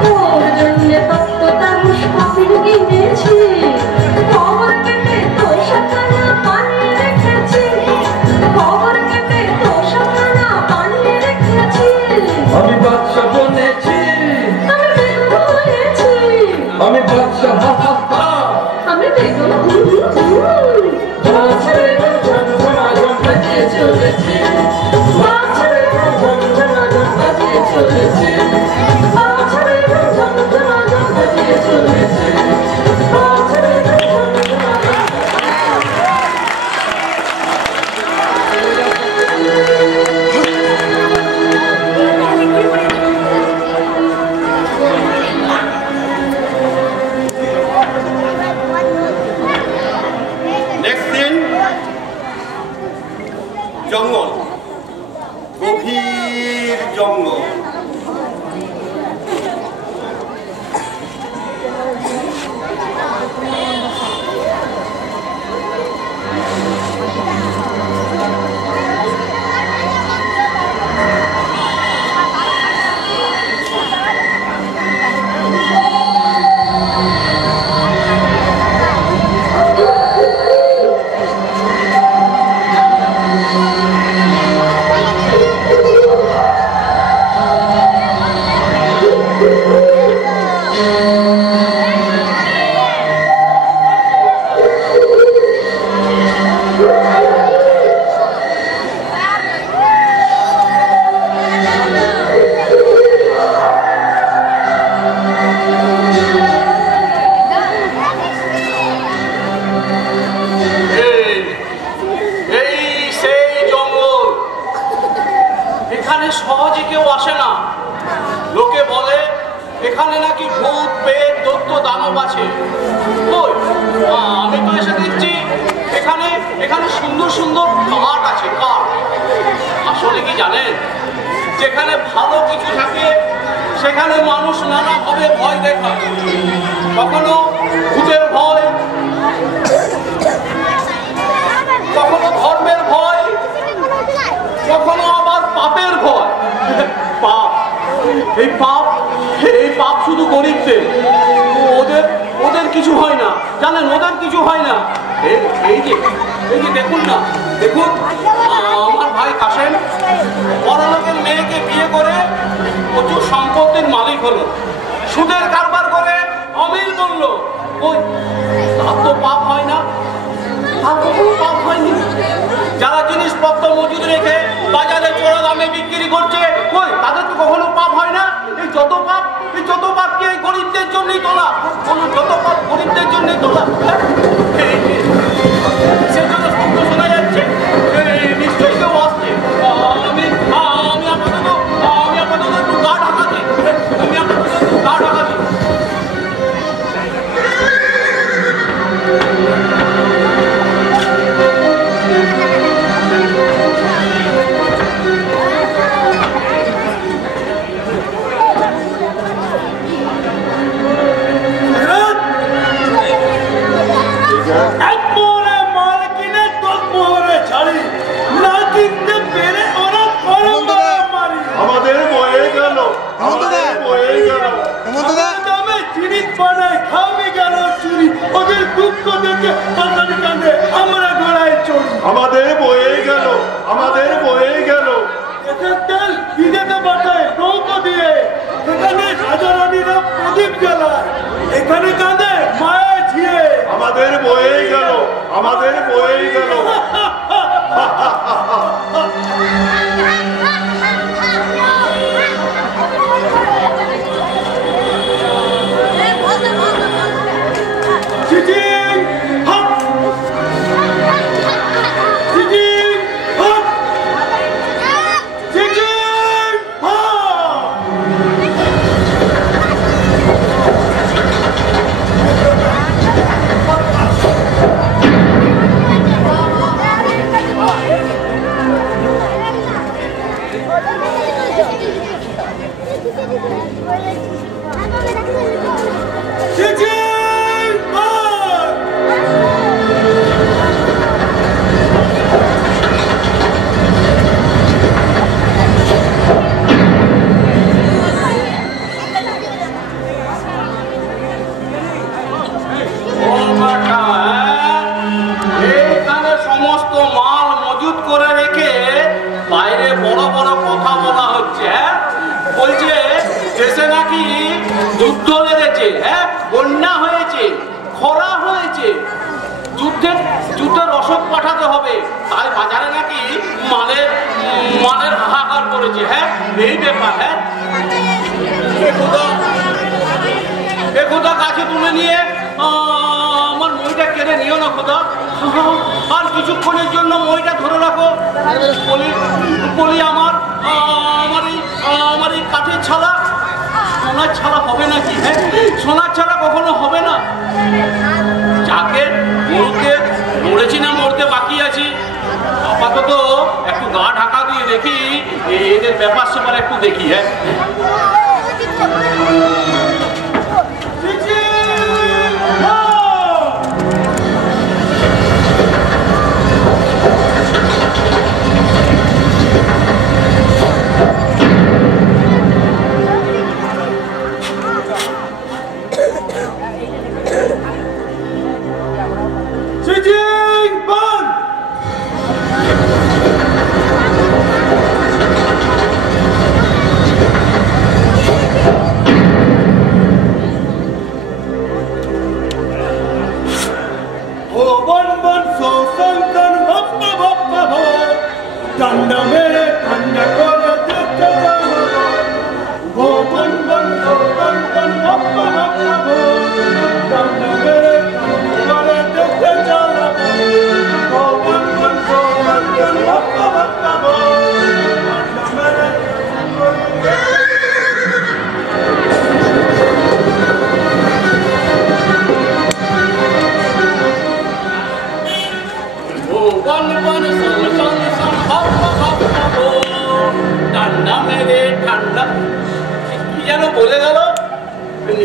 তোর জন্য তত্ত্ব তামস কফিন কিনেছি। খবর কেটে তোর সাখানা বানিয়ে রেখেছি, খবর কেটে তোর সাখানা বানিয়ে রেখেছি। আমি বাদশা বনেছি, আমি বেগম বলেছি, আমি বাদশা হা হা হা, আমি বেগম বাদশা বেগম ঝমঝমাঝম বাজিয়ে চলেছি, বাদশা বেগম ঝমঝমাঝম বাজিয়ে চলেছি, বাদশা বেগম ঝমঝমাঝম বাজিয়ে চলেছি, বাদশা বেগম ঝমঝমাঝম। নেক্সট সিন, জঙ্গল, গভীর জঙ্গল। এখানে সহজে কেউ আসে না। লোকে বলে এখানে নাকি ভূত পেট দৈত্য দানব আছে। কই, আমি তো এসে দেখছি এখানে এখানে সুন্দর সুন্দর কাঠ আছে, কাঠ। আসলে কি জানেন, যেখানে ভালো কিছু থাকে সেখানে মানুষ নানাভাবে ভয় দেখায়। কখনো ভূতের ভয়, কখনো ধর্মের ভয়, কখনো আবার পাপের ভয়। পাপ, এই পাপ শুধু গরিবদের, ওদের ওদের কিছু হয় না, জানেন, ওদের কিছু হয় না। এই যে দেখুন না, দেখুন আমার ভাই কাশেম বড়লোকের মেয়েকে বিয়ে করে প্রচুর সম্পত্তির মালিক হলো, সুদের কারবার করে অমিল করলো। ওই তার তো পাপ হয় না, তার কখনো পাপ হয়নি। যারা জিনিসপত্র মজুদ রেখে বাজারে চড়া দামে বিক্রি করছে, কই তাদের তো কখনো পাপ হয় না। এই যত পাপ কি এই গরিবদের জন্যই তোলা? যত পাপ গরিবদের জন্যই তোলা। সেজন্য শব্দ শোনা যাচ্ছে, নিশ্চয়ই কেউ আসছে। আমি আপাতত একটু গা ঢাকাচ্ছি, আমাদের বয়ে গেল, আমাদের বয়ে গেল। দামে জিনিস বানায় খাওয়াবি গেল চুরি, ওদের দুঃখ দেখে পাতার কাঁধে আমরা ঘোড়ায় চড়ি। আমাদের বয়ে গেল, আমাদের বয়ে গেল। এদের তেল বিদেতে পাঠায় নৌকো দিয়ে, এখানে রাজা রানীরা প্রদীপ জ্বালায়, এখানে কাঁধে মায়া ঝিয়ে। আমাদের বয়ে গেল, আমাদের বয়ে গেল। হ্যাঁ, বন্যা হয়েছে, খরা হয়েছে, যুদ্ধের অসুখ পাঠাতে হবে, তাই বাজারে নাকি মালের হাহাকার করেছে। হ্যাঁ, এই ব্যাপার। হ্যাঁ, খোদা কাছে তুলে নিয়ে আমার মইটা কেড়ে নিও না খোদা, আর কিছুক্ষণের জন্য মইটা ধরে রাখো। বলি আমার এই কাঠের ছাড়া সোনার ছাড়া হবে নাকি? হ্যাঁ, সোনার ছাড়া কখনো হবে না। যাকে মরতে মরেছি না মরতে বাকি আছি, আপাতত একটু গা ঢাকা দিয়ে দেখি, এদের ব্যাপার স্যাপার একটু দেখি। হ্যাঁ,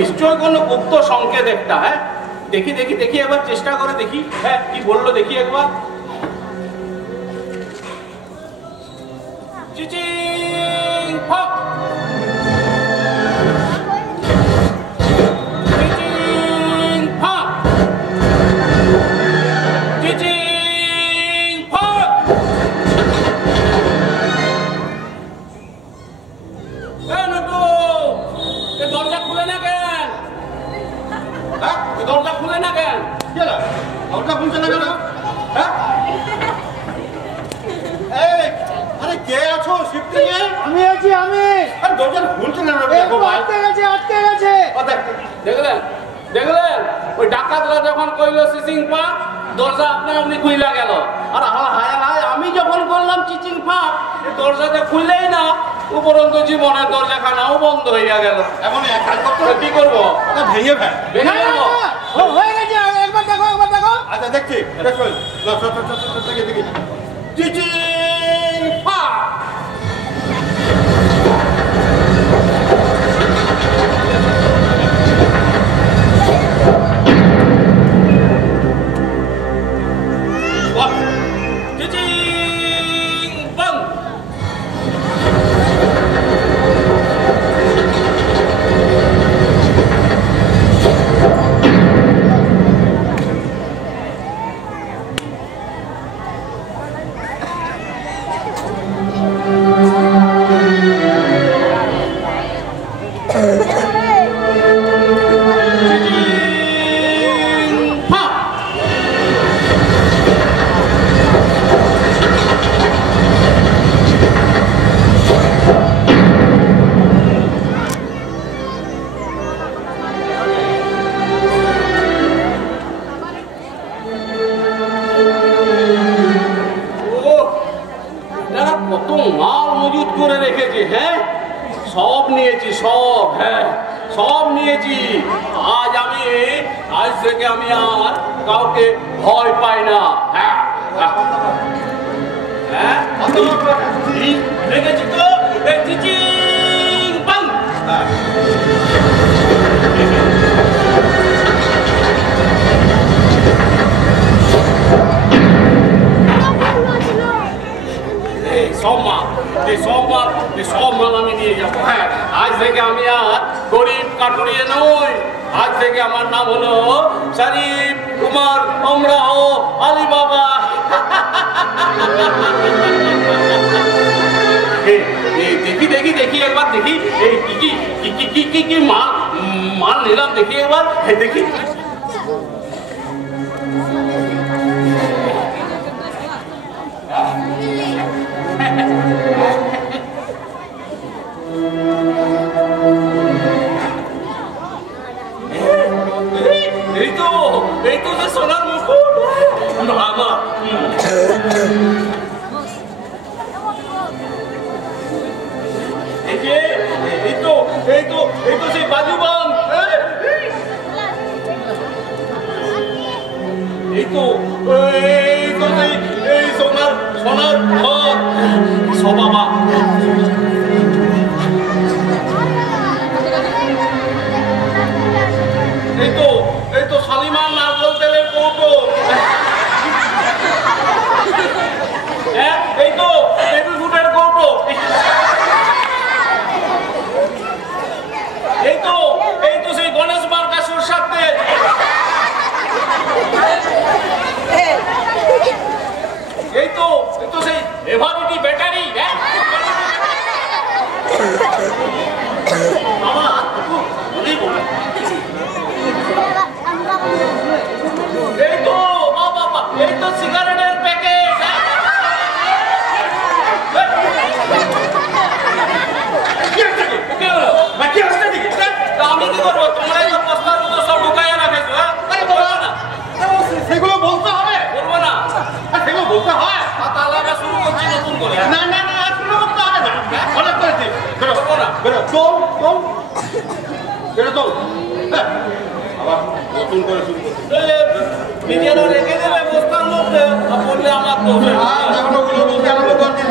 নিশ্চয় কোনো গুপ্ত সংকেত একটা। হ্যাঁ, দেখি দেখি দেখি একবার চেষ্টা করে দেখি। হ্যাঁ, কি বললো দেখি একবার। চিচিং ফক, চিচিং ফক, চিচিং ফক। দরজা খুলে না কেন? হ্যাঁ, দরজা খুলে না কেন? দরজা খুলছে না কেন? হ্যাঁ, আরে কে আছো? শিফটিং এ আমি আছি। আরে দরজা খুলছে না, আটকে গেছে। দেখলেন ওই ডাকাতরা যখন কইলো চিচিং ফাঁক, দরজা আপনি খুইলা গেল। আর হায় আমি যখন বললাম চিচিং ফাঁক, দরজাটা খুললেই না, উপরন্ত জীবনের দরজাখানাও বন্ধ হইয়া গেল। এখন এক কাজ করতে কি করবো? ভেঙে ফেলবো। হয়ে গেছে, একবার দেখো। আচ্ছা, দেখছি দেখি। চিচিং ফাঁক। সব নিয়েছি। আজ থেকে আমি আর কাউকে ভয় পাই না। দেখেছি তো চিচিং বাং। সব মাল আমি নিয়ে যাবো। হ্যাঁ, আজ থেকে আমি আর গরিব কাঠুরিয়ে নই। আজ থেকে আমার নাম হলো শরীফ কুমার আমরাহ আলী বাবা। দেখি দেখি দেখি একবার দেখি এই কি কি কি কি কি কি কি মাল নিলাম দেখি একবার দেখি এই তো যে সোনার মুকুট আমার এই তো সেই বাজুবান এই তো সেই এই সোনার ঘর বাবা এই তো শালিমার নারকেল তেলের কৌটো এই তো টেবিল ফুটের কৌটো এই তো সেই গণেশ মার্কা সরষার তেল এই তো সেই এভারিটি ব্যাটারি এই তো বাবা এই তো সিগারেটের প্যাকেট আমি কি করবো তোমরা এই বস্তার মতো সব ঢুকাইয়া রাখেছো সেগুলো বলতে হবে বলবো না সেগুলো বলতে হয় তাহলে আমরা শুরু করছি নতুন করে না শুরু করতে হবে না অনেক করেছি করবো না বেরো চল আবার নতুন করে শুরু করছি নিজেরা রেখে দেবে বস্তার মধ্যে বললে আমার তো ওগুলো বলতে আরম্ভ করছি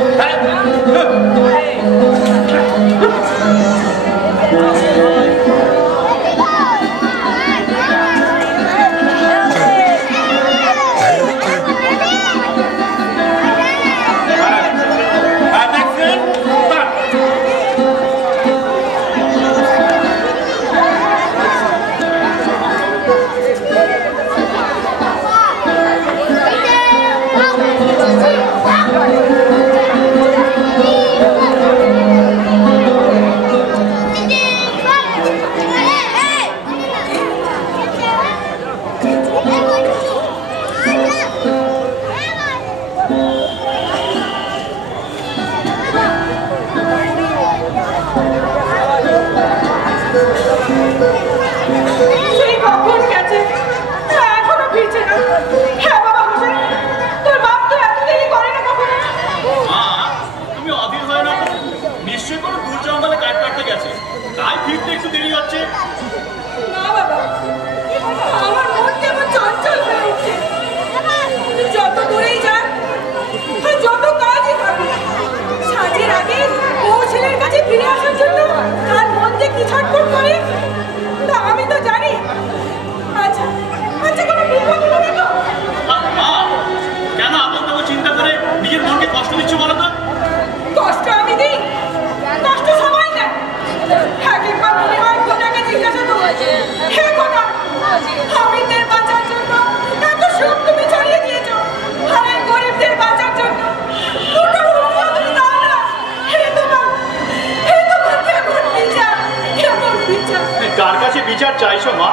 বিচার চাইছো মা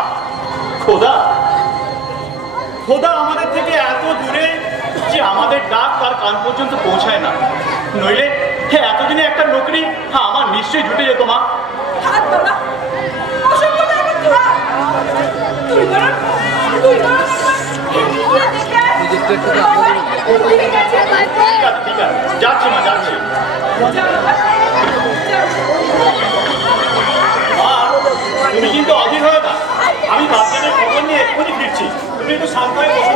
খোদা আমাদের থেকে এত দূরে যে আমাদের ডাক তার কান পর্যন্ত পৌঁছায় না নইলে এতদিনে একটা নকরি আমার নিশ্চয়ই জুটে যেত মা ঠিক আছে যাচ্ছি মা যাচ্ছি তুমি কিন্তু অধীর হয়ে না আমি বাচ্চাদের খবর নিয়ে এক্ষুনি ফিরছি তুমি একটু শান্ত হয়ে বসে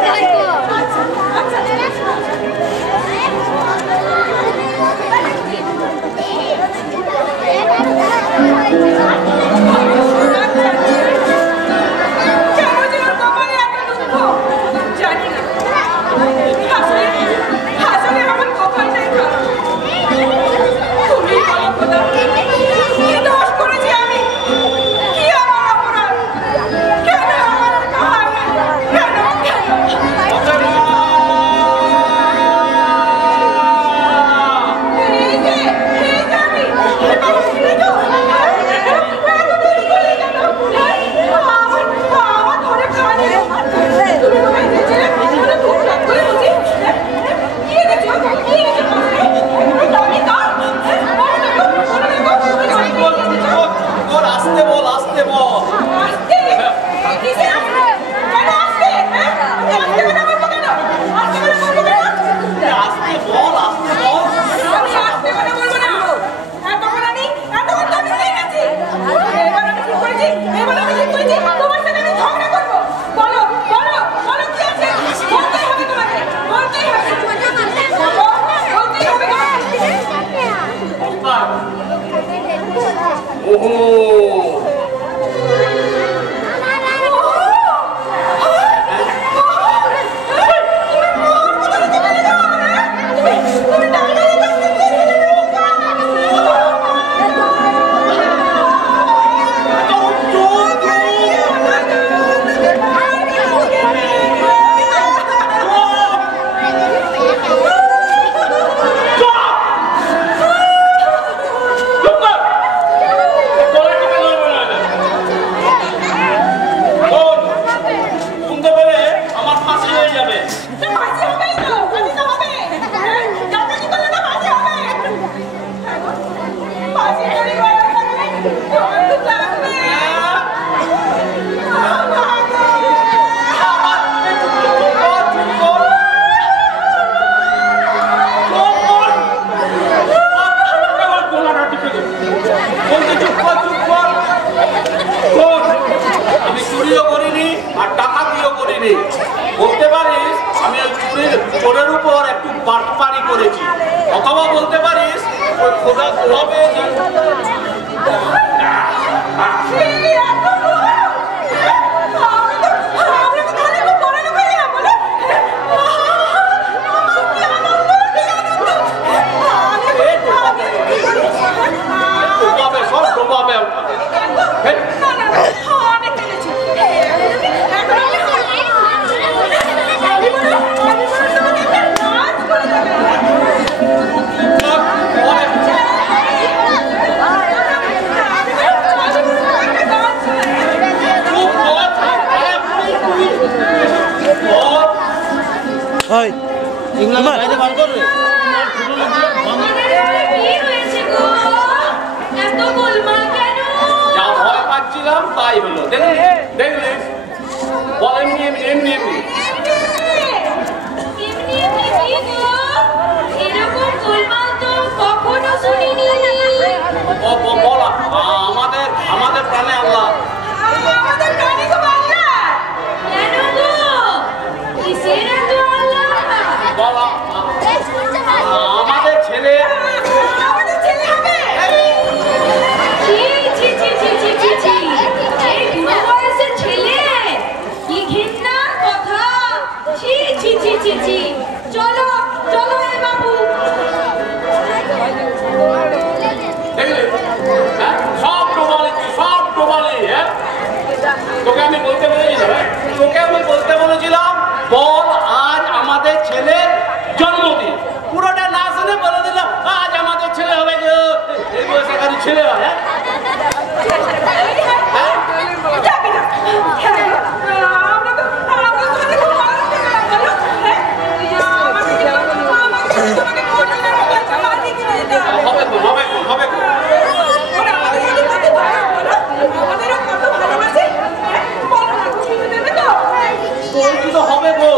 ওহো বলতে পারিস আমি ওই চোরের উপর একটু বাটপারি করেছি, অথবা বলতে পারিস ওই খোদা গোলা পেয়েছি। সব ডোবাবে তাই হলো। দেখলি বল এমনি এমনি এমনি এমনি আমাদের প্রাণে আল্লাহ আমাদের ছেলে চলো চলো বাবু সব ডোবালি হ্যাঁ তোকে আমি বলতে বলেছিলাম বল আজ আমাদের ছেলের জন্মদিন, পুরোটা না শুনে বলে দিলাম আজ আমাদের ছেলে হবে, এই বয়সে খালি ছেলে হয়। হবে গো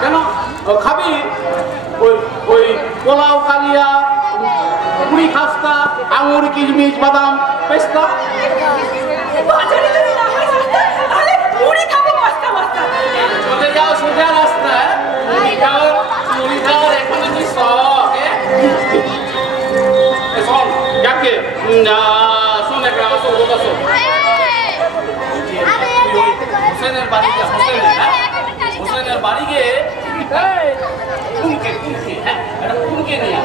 কেন খাবি ওই পোলাও কালিয়া পুরি খাস্তা আঙুর কিশমিশ বাদাম পেস্তা চলে যাও সোজা রাস্তায় মুড়ি খাওয়ার এখানে কি শখ শোন যাকে শোন একটা হোসেনের বাড়ি হোসেনের বাড়ি গিয়ে কুমকে নিয়ে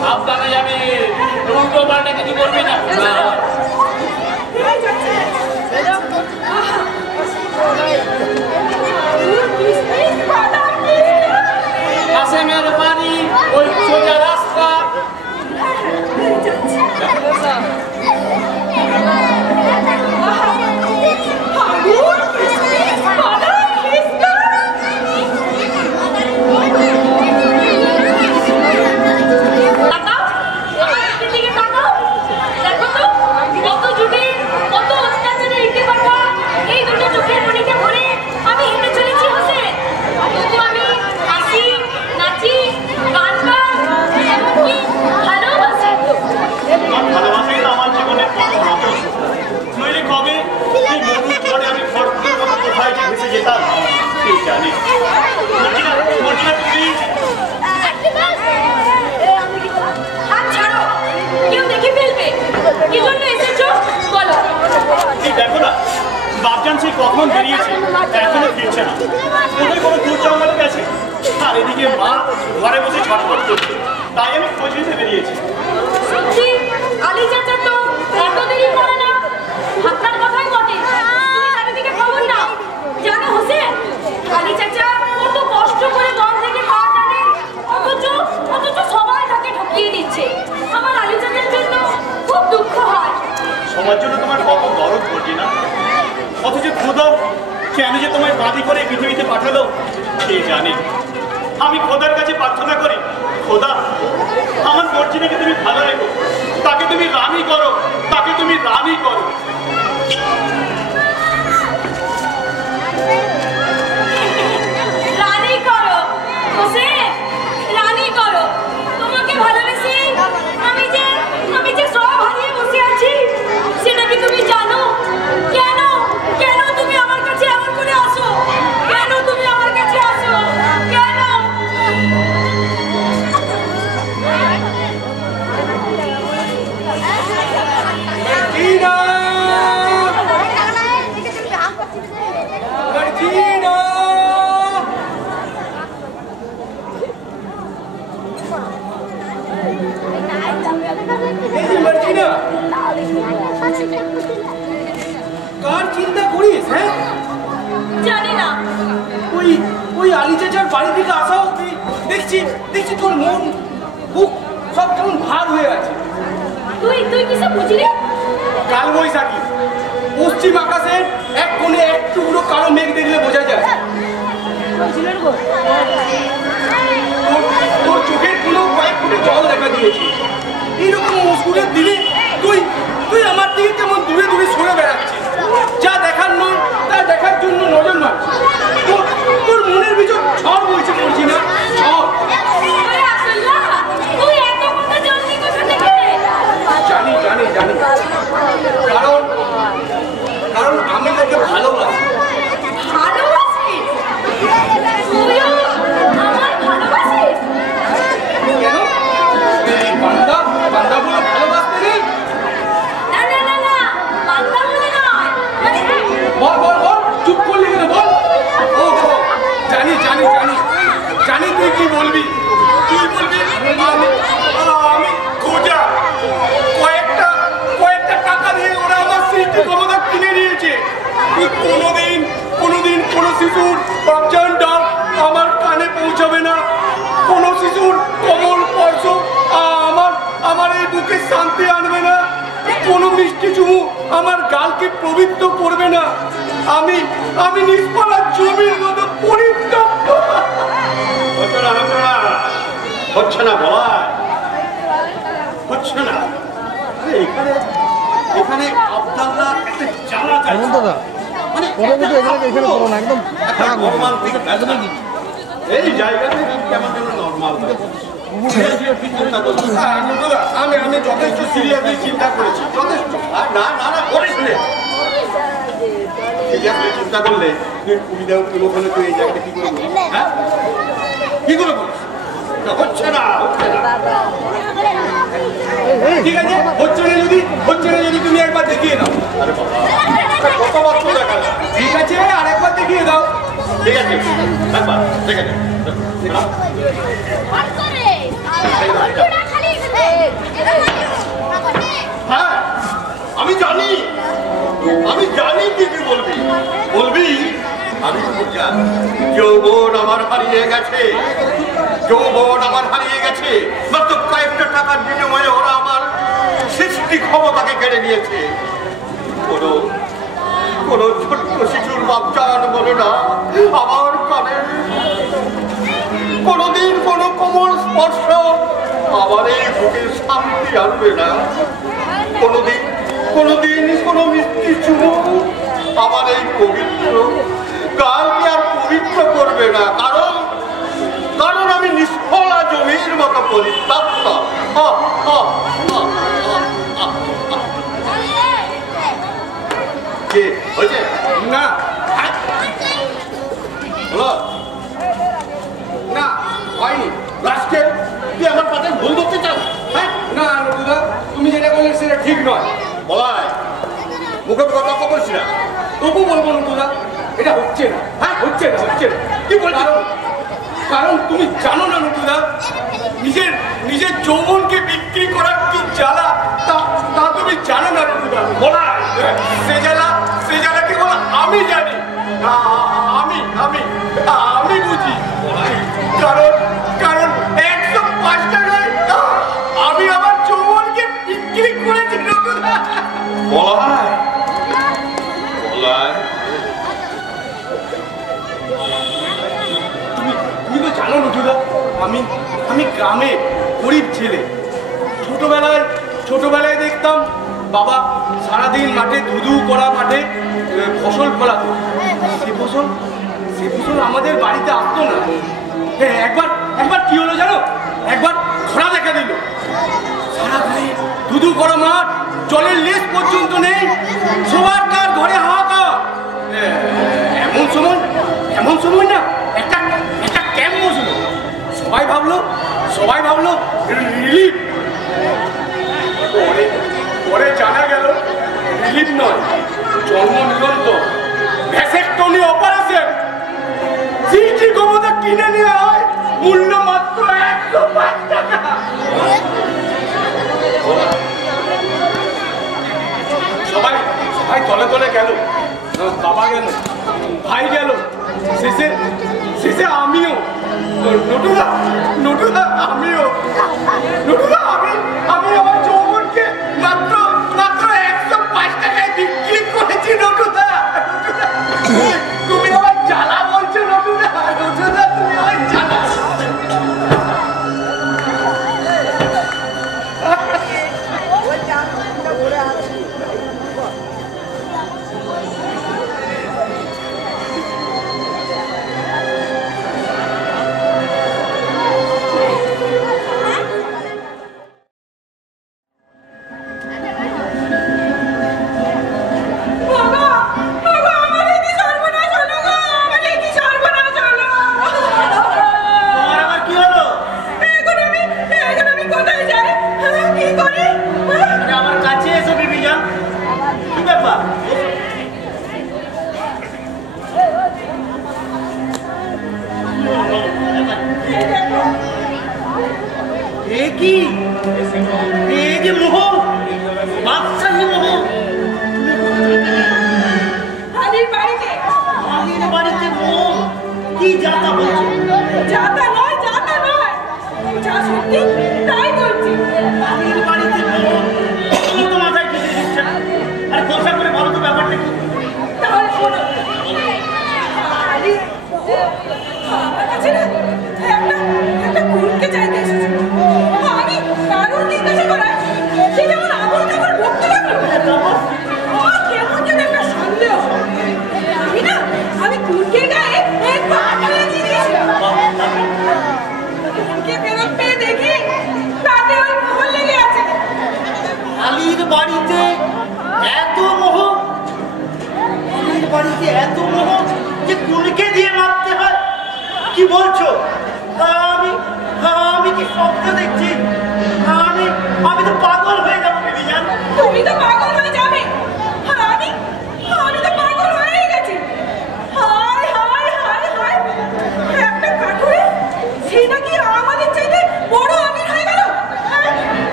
সাবধানে যাবি, উল্টো পাল্টা কিছু করবি না। কাসেমের বাড়ি ওই সোজা রাস্তা সেই কখন বেরিয়েছে এখনো ফিরছে না। ওদের কোনো দূর জঙ্গলে গেছে, আর এদিকে মা ঘরে বসে ছটফট করছে। তাই আমি খোঁজ নিতে বেরিয়েছি। সত্যি আলী চাচা তো এত দেরি করে না। আপনার কথাই বটে, তুমি চারিদিকে খবর নাও। জানো হোসেন, আলী চাচা কত কষ্ট করে বন থেকে পা টানে, অথচ সবাই তাকে ঠকিয়ে দিচ্ছে। আমার আলী চাচার জন্য খুব দুঃখ হয়। সবার জন্য তোমার কত দরদ করছি না, অথচ খোদা কেন যে তোমায় বাঁধি করে পৃথিবীতে পাঠালো কে জানে। আমি খোদার কাছে প্রার্থনা করি, খোদা আমার মর্জিনাকে তুমি ভালো রেখো, তাকে তুমি রানী করো, তাকে তুমি রানী করো। রানী করো হোসেন, রানী করো। তোমাকে ভালোবেসে আমি যে সব হারিয়ে বসে আছি, সেটা কি তুমি জানো? কেন কেন তুমি আমার কাছে এমন করে আসো? কেন তুমি আমার কাছে আসো? কেন? কার চিন্তা করিস? হ্যাঁ, জানি না। ওই আলী চাচার বাড়ি থেকে আসা অব্দি দেখছি তোর মন বুক সব কেমন ভার হয়ে আছে। তুই কিসে বুঝলি? কাল বৈশাখী পশ্চিম আকাশের এক কোণে এক টুকরো কালো মেঘ দেখলে বোঝা যায়। তোর চোখের কোনো কয়েক ফুটে জল দেখা দিয়েছে। এইরকম মুশকুলের দিনে তুই আমার দিকে কেমন দূরে দূরে সরে বেড়াচ্ছিস। যা দেখার নয় তা দেখার জন্য নজর মারছিস। তোর মনের ভিতর ঝড় বইছে, বলছি না ঝড়। জানি কারণ আমি তোকে ভালোবাসি। বান্দা বলে ভালোবাসতে নেই? বল চুপ করলি কেন? বল। ও জানি তুই কি বলবি। আমি খোঁজা কয়েকটা টাকা দিয়ে ওরা আমার সৃষ্টি ক্ষমতা কিনে নিয়েছে। তুই কোনোদিন কোনো শিশুর বাচ্চার ডাক আমার কানে পৌঁছাবে না। কোনো শিশুর কোমল স্পর্শ আমার এই বুকে শান্তি আনবে না। কোনো মিষ্টি চুমু আমার গালকে পবিত্র করবে না। আমি নিষ্পালা জমির মতো পরিত্যক্ত। হচ্ছে না বলা, হচ্ছে না। এখানে আব্দাল্লাহ একটা জ্বালা চাইছে। মানে এখানে করো না, একদম মর্মান্তিক এই জায়গাতে কেমন যেন নর্মাল। আমি যথেষ্ট সিরিয়াসলি চিন্তা করেছি, যথেষ্ট। না করিস নে। সিরিয়াসলি চিন্তা করলে তুই সুবিধাও কিলো বলে তুই এই জায়গাটা কি করে বলিস? হ্যাঁ, কি করে বলিস? হচ্ছে না। ঠিক আছে, হচ্ছে না যদি তুমি একবার দেখিয়ে দাও। আরে বাবা, কতবার তো দেখা যায়। ঠিক আছে, আরেকবার দেখিয়ে দাও। ঠিক আছে, একবার দেখে নে। হ্যাঁ, আমি জানি কি বলবি। আমি যৌবন আমার হারিয়ে গেছে। মাত্র কয়েকটা টাকার বিনিময়ে ওরা আমার সৃষ্টি ক্ষমতাকে কেড়ে নিয়েছে। কোন ছোট্ট শিশুর বাচ্চার বলে না আমার কানে কোনদিন কোনো কোমল স্পর্শ আমার এই বুকে শান্তি আনবে না। কোনদিন কোনো মিষ্টি চুমু আমার এই পবিত্র গালকে আর পবিত্র করবে না। কারণ আমি নিষ্ফলা জমির মতো পরিত্যক্ত। কে হয়েছে? না না হয়নি। রাজকে তুই আমার পাতে ভুল করতে চাও? হ্যাঁ, না দাদা, তুমি যেটা বললে সেটা ঠিক নয়। বলাই মুখে কথা বলছি না, তবু বলবো নটুদা, এটা হচ্ছে না। হ্যাঁ, হচ্ছে না, হচ্ছে না। কি বলছো? কারণ তুমি জানো না নটুদা, নিজের যৌবনকে বিক্রি করার কি জ্বালা তা তুমি জানো না নটুদা। বলা সে জ্বালা কেবল আমি জানি, আমি বুঝি। কারণ 105 টাকায় আমি আমার যৌবনকে বিক্রি করেছি নটুদা। বলাই তুমি তো জানো নটুদা, আমি গ্রামে গরিব ছেলে। ছোটবেলায় দেখতাম বাবা সারাদিন মাঠে ধুধু করা মাঠে ফসল ফলাতো। সে ফসল আমাদের বাড়িতে আসতো না। একবার কি হলো জানো? একবার খরা দেখা দিল। সারা গায়ে ধুধু করা মাঠ, জলের লেস পর্যন্ত নেই, সবার কার ঘরে হাহাকার। এমন সময় না একটা ক্যাম্প বসলো। সবাই ভাবলো রিলিফ। পরে জানা গেল রিলিফ নয়, জন্ম নিরন্তর ভ্যাসেকটমি অপারেশন। সিটি ক্ষমতা কিনে নেওয়া হয়, মূল্য মাত্র 105 টাকা। সবাই তলে তলে গেল, বাবা গেল, ভাই গেল, শেষে আমিও। নটুদা আমিও। আমি আমার যৌবনকে মাত্র 105 টাকায় বিক্রি করেছি নটুদা। তুমি আমার জ্বালা বলছো নটুদা, তুমি আমার জ্বালা।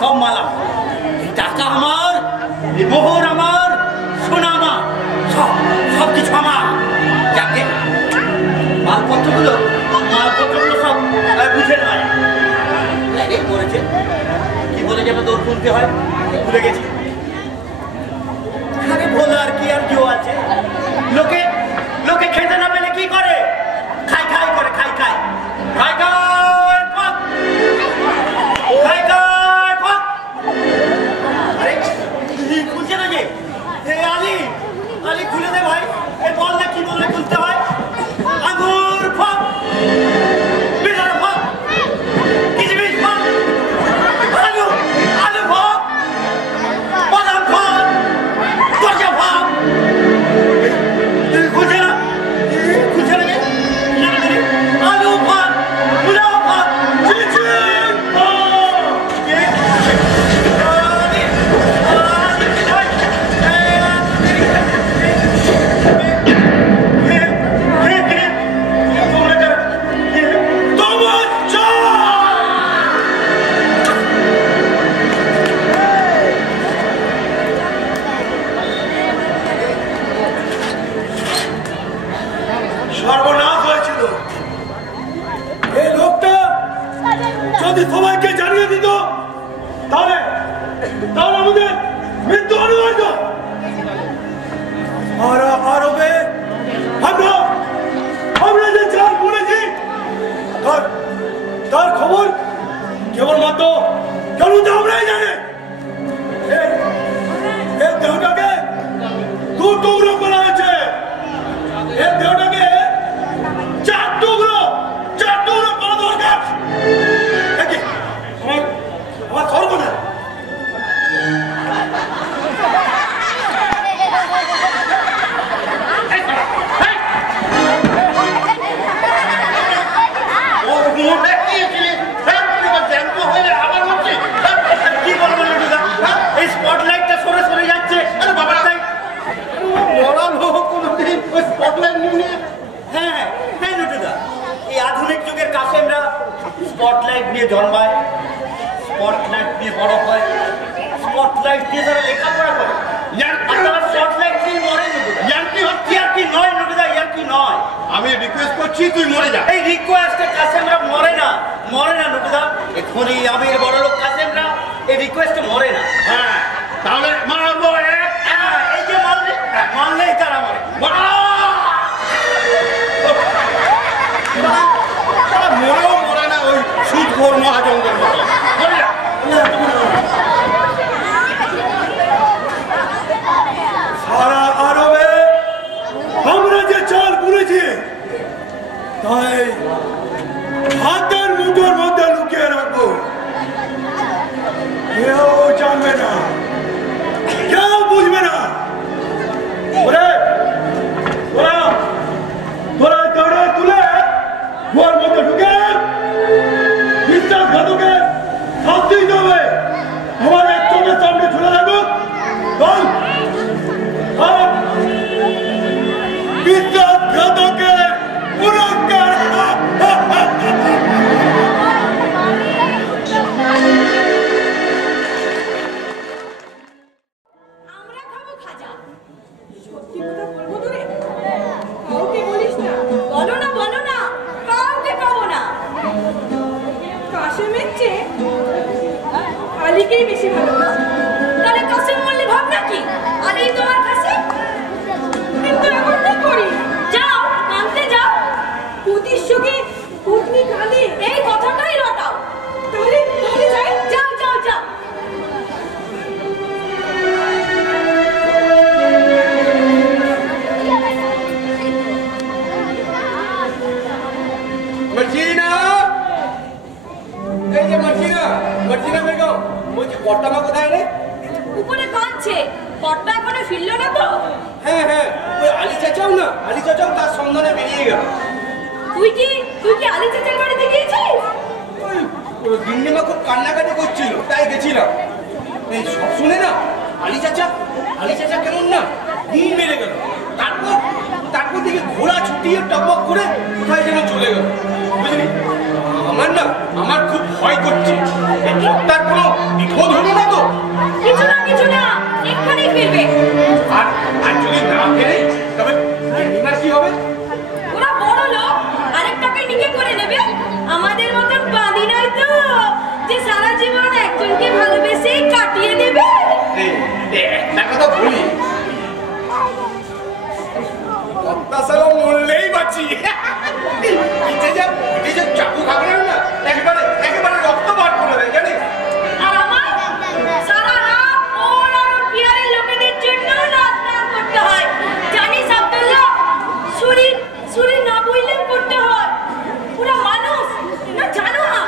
সব মালা, টাকা আমার, মোহর আমার, সোনা আমার। যেন দৌড় তুলতে হয়, ভুলে গেছি। আরে ভোলার কি আর কেউ আছে? লোকে লোকে খেতে না পেলে কি করে? খাই খাই করে, খাই খাই খাই খাই পক, খাই খাই পক। আরে খুলছে নাকি? আলি আলি খুলে দে ভাই, এ বল না কি বললে খুলতে হয়? আঙুর ফক, বিড়াল ফক, কিচমিচ ফক, আলু আলু ফক, বাদাম ফক, দরজা ফক। খুলছে না? খুলছে নাকি? আলু ফক, মুলা ফক, চিচিন ফক। সর্বনাশ হয়েছিল। এই লোকটা যদি সবাইকে জানিয়ে দিত তাহলে তাহলে আমাদের মৃত্যু অনিবার্য। আরবে আমরা যে চাল বলেছি তার খবর কেবলমাত্র আমরাই জানি। এই দেহটাকে দু টুকরো করা হয়েছে। এই দেহটাকে চার টুকরো করা দরকার। আমার স্বর্গ না। এই স্পটলাইটটা সরে সরে যাচ্ছে। আরে বাবা তাই মরা লোক কোনোদিন ওই স্পটলাইট নিয়ে। হ্যাঁ হ্যাঁ লুটুদা, এই আধুনিক যুগের কাসেমরা স্পটলাইট নিয়ে জন্মায়, স্পটলাইট নিয়ে বড় হয়, স্পটলাইট দিয়ে তারা লেখাপড়া করে। স্পটলাইট দিয়ে মরে কি নয় লুটুদা, ইয়ার কি নয়। আমি রিকোয়েস্ট করছি তুই মরে যা। এই রিকোয়েস্টে কাসেমরা মরে না লুটুদা। এখনই আমি বড় লোক কাসেমরা এই রিকোয়েস্টে মরে না। হ্যাঁ তাহলে মারবো এক। এই যে মারলেই তারা মরে। মরেও মরে না ওই সুদখোর মহাজঙ্গের মতো। মরে যা। সারা আরবে আমরা যে চাল বুনেছি তাই হাতের মুঠোর মধ্যে লুকিয়ে রাখবো। কেউ জানবে না, কেউ বুঝবে না। তোরা দৌড়ে তুলে কুয়ার মধ্যে ঢুকে বিশ্বাসঘাতকের শাস্তি দিতে হবে। আমাদের চোখের সামনে ছুড়ে রাখবো। বিশ্বাসঘাতকের পুরস্কার। আমরা খাবো খাজা। সত্যি কথা বলবো তোরে? কাউকে বলিস না। বলো না, কাউকে খাবো না। কাশেমের চেয়ে আলীকেই বেশি ভালোবাসি। তাহলে কাশেম বললে ভাব নাকি আলী তোমার কাছে? কিন্তু এখন কি করি? যাও কাঁদতে যাও। পুতির সঙ্গে পুতনি কাঁদে, এই কথাটাই রটাও। তাহলে যাই, যাও যাও যাও। মর্জিনা, এই যে মর্জিনা বেগম, বলছি কর্তামা কোথায় রে? উপরে কাঁদছে। কর্তা এখনো ফিরল না তো? হ্যাঁ ওই আলী চাচাও তার সন্ধানে বেরিয়ে গেল। তুই কি আলী চাচার বাড়িতে গিয়েছিস? ওই গিন্নিমা খুব কান্নাকাটি করছিল, তাই গেছিলাম। এই সব শুনে না আলী চাচা কেমন না ঘুম মেরে গেল। তারপর দিকে ঘোড়া ছুটিয়ে টপক করে কোথায় যেন চলে গেল, বুঝলি? আমার খুব ভয় করছে। তার কোনো বিপদ হলো না তো? কিছু না, এক্ষুনি ফিরবে। আর যদি না ফেরে তবে কি হবে? ওরা বড় লোক, আরেকটাকে নিকে করে নেবে। আমাদের মতন বাঁধি নাই তো যে সারা জীবন একজনকে ভালোবেসে করছি। চাকু খাবে না, একেবারে রক্ত বার করে দেয় জানিস। আর আমার সারা রাত ওর আর বিহারের লোকেদের জন্য নাচ করতে হয় জানিস আব্দুল্লাহ। শরীর না বইলেও করতে হয়। পুরো মানুষ না জানো না।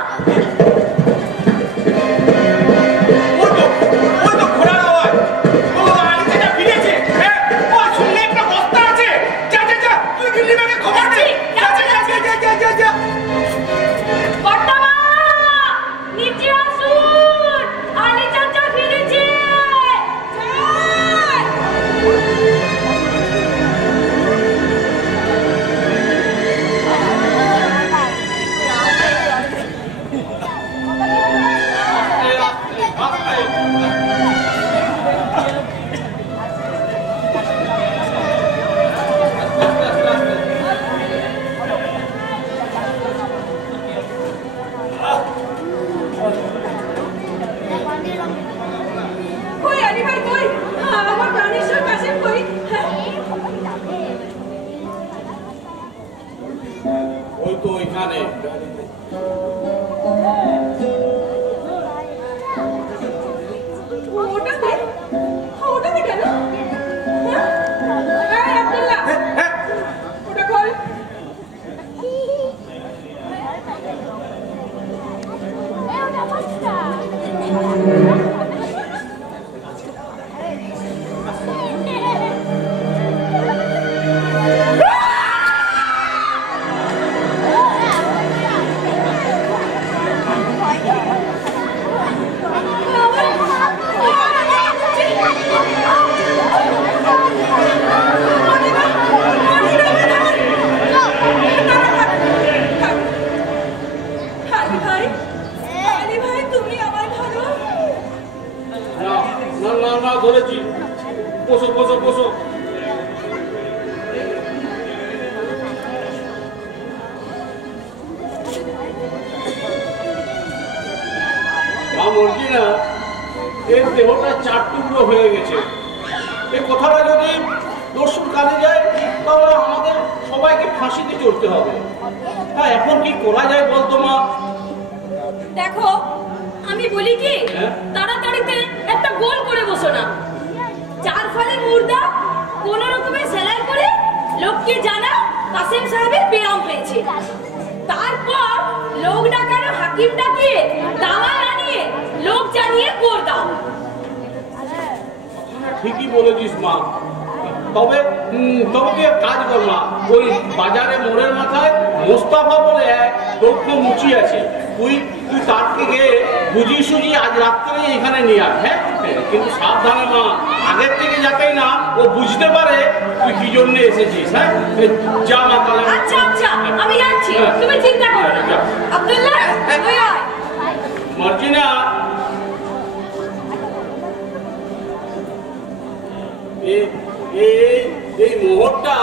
দেহটা চার টুকরো হয়ে গেছে। এই কথাটা যদি দর্শন কাজে যায় তাহলে আমাদের সবাইকে ফাঁসিতে চড়তে হবে। হ্যাঁ, এখন কি করা যায় বলতো মা? দেখো আমি বলি কি, তাড়াতাড়িতে একটা গোল করে বসো না, যার ফলে মুর্দা কোন রকমের সেলাই করে লোককে জানাও কাসেম সাহেবের ব্যায়াম হয়েছে। তারপর লোক ডাকানো হাকিম ডাকিয়ে দাওয়াই আনিয়ে লোক জানিয়ে কর দাও। ঠিকই বলেছিস মা। তবে কি কাজ কর মা, ওই বাজারে মোড়ের মাথায় মোস্তাফা বলে এক দক্ষ মুচি আছে, তুই তারকে গিয়ে বুঝিয়ে সুঝিয়ে আজ রাত্রে এখানে নিয়ে আস। হ্যাঁ, কিন্তু সাবধানে মা, আগের থেকে যাতেই না ও বুঝতে পারে তুই কি জন্য এসেছিস। হ্যাঁ, যা মা তাহলে। আচ্ছা আচ্ছা, আমি যাচ্ছি, তুমি চিন্তা করো না। আব্দুল্লাহ তুই আয়। মার্জিনা, এই মোহরটা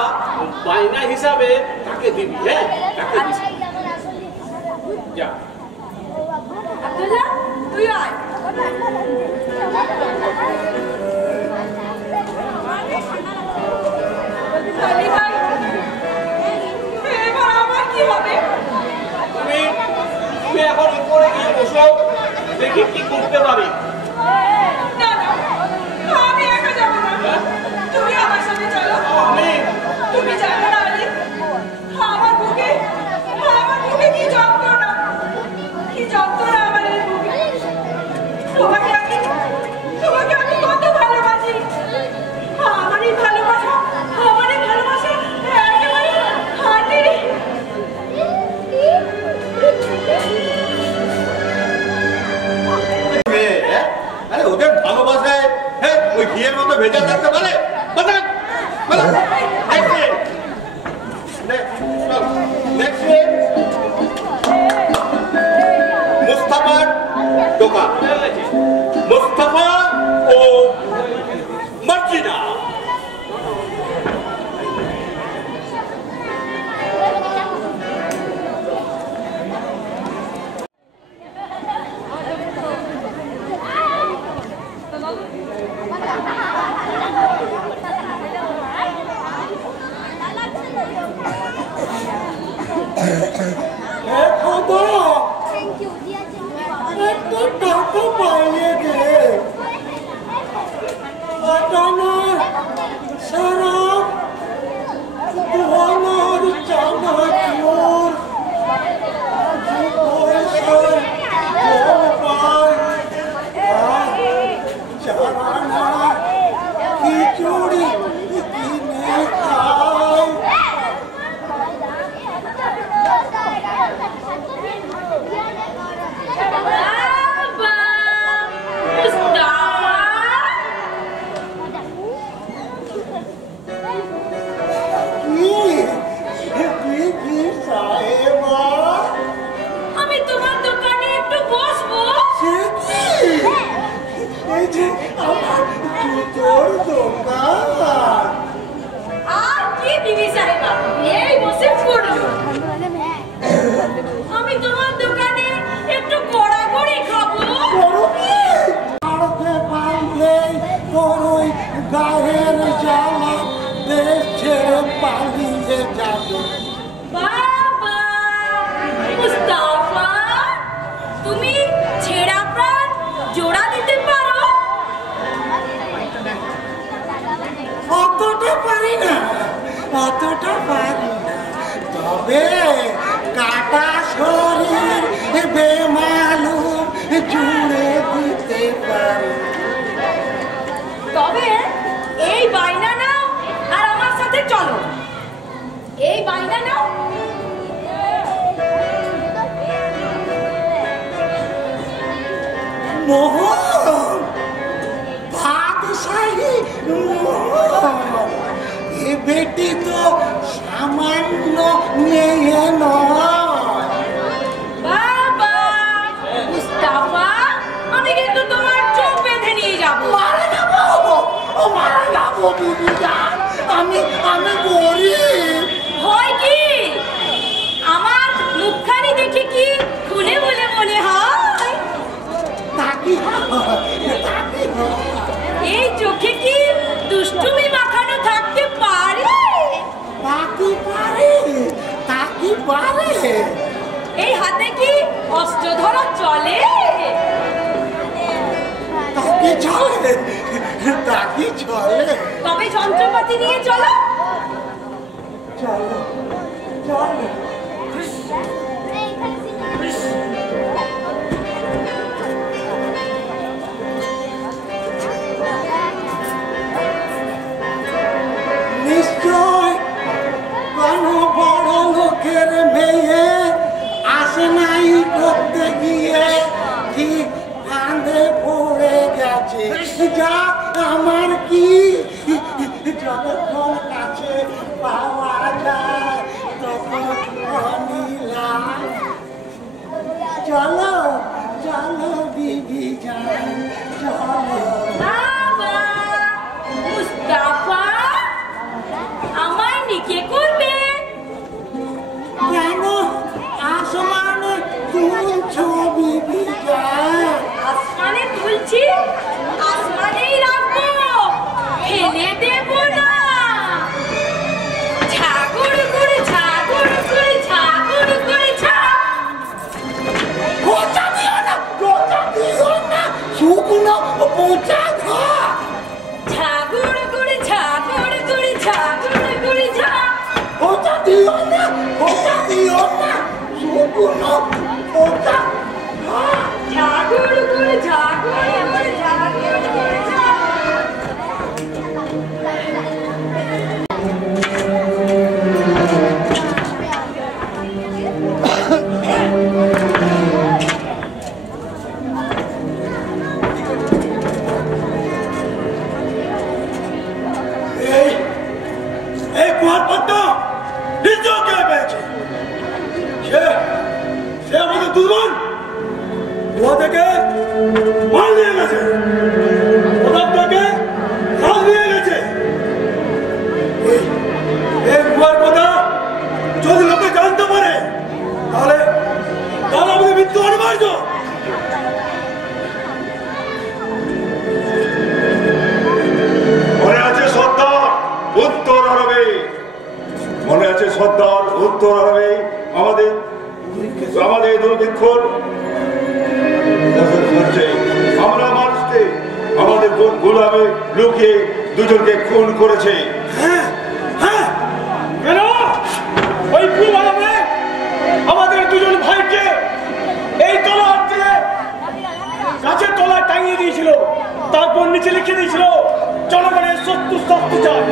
বায়না হিসাবে তাকে দিবি। হ্যাঁ, তাকে দিবি। যা আব্দুল্লাহ তুই আয়। আলী ভাই, এবার আমার কি হবে? তুমি এখন উপরে গিয়ে বসো, দেখি কি করতে পারি। না না, আমি একা যাবো না, তুমি আমার সাথে চলো। তুমি জানো না আলী, আমার বুকে কি যন্ত্রণা আমার এই বুকে। তোমাকে আমি কত ভালোবাসি। আমার এই ভালোবাসা একেবারে হাঁটি। আরে ওদের ভালোবাসায় ওই ঘিয়ের মতো ভেজা থাকতে পারে? মুস্তাফার দোকান, মুস্তাফা ও মার্জিনা। একটু টাকা পাইয়ে দে সারা তোমার চানাচুর চানা খিচুড়ি কিনে খাও আমি তোমার দোকানে একটু বসবো। এই যে আমার জুতোর দোকান। আর কি বিবি সাহেবা, এই বসে পড়লো। আমি তোমার দোকানে একটু গড়াগড়ি খাবো। আড়তে পারলেই তোর ওই গায়ের জ্বালা দেশ ছেড়ে পালিয়ে যাবে। বাবা মুস্তাফা, তুমি ছেঁড়া প্রাণ জোড়া দিতে পারো? অতটা পারি না, অতটা পারি না, তবে কাটা শরীর বেমালুম জুড়ে দিতে পারি। তবে এই বাইনা নাও আর আমার সাথে চলো। এই বাইনা নাও। মোহন বাদশাহী মোহন, এ বেটি তো সামান্য মেয়ে নয়। বাবা মুস্তাফা, আমি কিন্তু তোমার চোখ বেঁধে নিয়ে যাবো। মারা যাবো, ও মারা যাবো বিবি জান, আমি গরিব। হয় কি? আমার মুখখানি দেখে কি খুলে বলে মনে হয়? এই চোখে কি দুষ্টুমি মাখানো থাকতে পারে? এই হাতে কি অস্ত্র ধরা চলে? তবে যন্ত্রপাতি নিয়ে চলো। চলো চলো। নিশ্চয় কোনো বড় লোকের মেয়ে আসে নাই করতে গিয়ে ঠিক ফাঁদে পড়ে গেছে। যা আমার কি যতক্ষণ কাছে পাওয়া যায় তখন নিলাম। চলো চলো বিবি যান, চলো। বাবা মুস্তাফা, আমায় নিকে করবে? কেন আসমানে তুলছো বিবি যান? আসমানে তুলছি, আসমানেই রাখবো, ফেলে দেবো না। ঝাগুড় করে ঝাগুড় করে ঝাগুড় করে গোচা দিও না, গোচা দিও না, শুকনো পোচা খা। ঝাগুড় করে ঝাগুড় করে ঝাগুড় করে গোচা দিও না, গোচা দিও না, শুকনো পোচা খা। ঝাগুড় করে ঝাগুড় করে ঝাগুড় করে এই কুয়ারপাত্তা নিজেও কে পেয়েছে? সে আমাদের দুর্বল কুয়া থেকে মাল নিয়ে গেছে, প্রতাপ থেকে হাল নিয়ে গেছে। এই কুয়ার কথা যদি লোকে জানতে পারে তাহলে আমাদের মৃত্যু অনিবার্য। মনে আছে সর্দার উত্তর আরবে, মনে আছে সর্দার উত্তর আরবে আমাদের দুর্ভিক্ষর আমরা মানুষকে আমাদের গোলামে লুকিয়ে দুজনকে খুন করেছে। কেন ওই কুমারে আমাদের দুজন ভাইকে এই তলার থেকে গাছের তলায় টাঙিয়ে দিয়েছিল, তারপর নিচে লিখে দিয়েছিল জনগণের শত্রু শাস্তি চায়।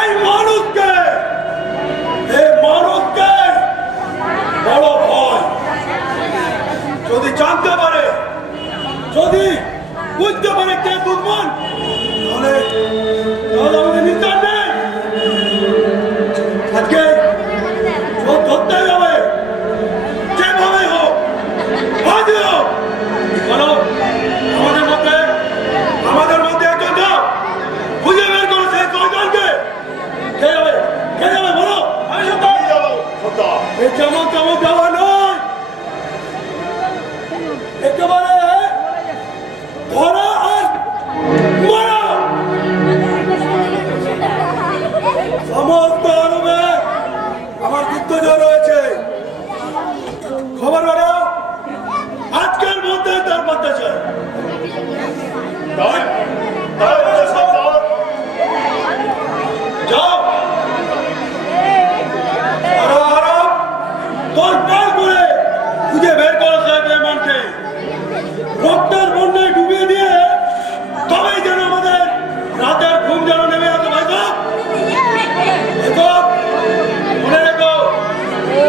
এই মানুষকে বড় ভয় যদি জানতে পারে, যদি বুঝতে পারে কে দুর্বল, তাহলে আমাদের নিস্তার নেই। আজকে ধরতে যাবে যেভাবে হোক, আজই হোক। বলো আমাদের মধ্যে একজন যাও, খুঁজে বের করো সেই কয়জনকে। কে যাবে বলো? আমি যেমন তেমন যাওয়া নয়, একেবারে ধরা আর মারা। সমস্ত আরবে আমার গুপ্তচর রয়েছে, খবর বেরো আজকের মধ্যে তার পথে চাই। যাও তোর পাল করে খুঁজে বের করো সেই বেঈমানকে, রক্তের বন্যায় ডুবিয়ে দিয়ে তবেই যেন আমাদের রাতের ঘুম যেন নেমে আসে। ভাই মনে রেখো,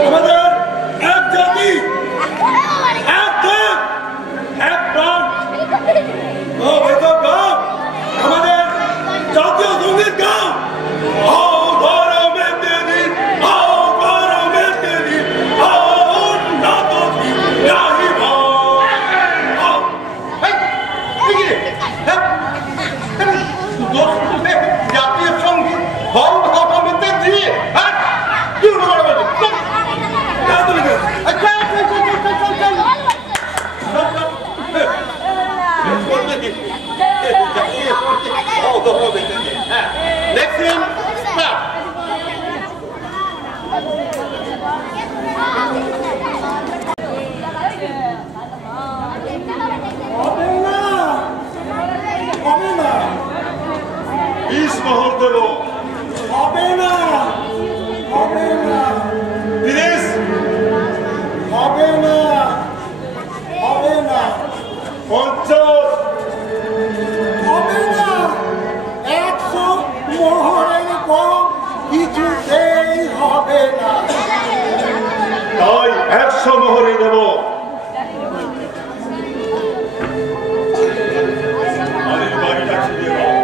আমাদের এক জাতি, এক দেশ, এক প্রাণ। গাও আমাদের জাতীয় সঙ্গীত গাও। জাতীয় সঙ্গীত দিয়ে মোহর দেব। হবে না, হবে না, প্লিজ হবে না, হবে না, 50 হবে না। 100 মোহরের কম কিছুতেই হবে না। তাই 100 মোহরই দেব। বাড়িটা ছিড়ে দাও।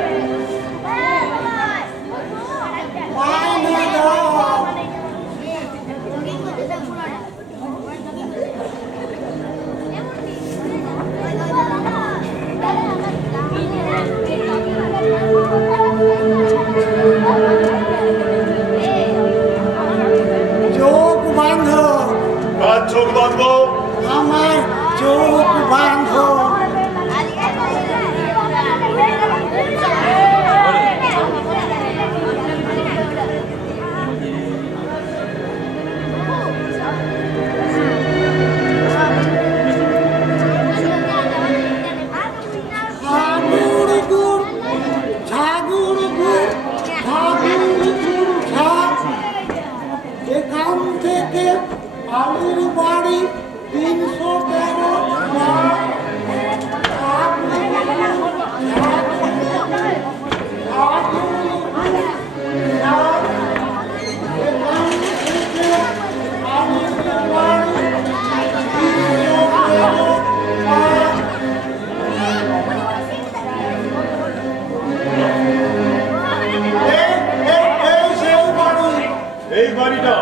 চোখ বাঁধ, কার চোখ বাঁধবো? আমার চোখ বাঁধ। এখান থেকে আলুর বাড়ি 313 এই বাড়িটা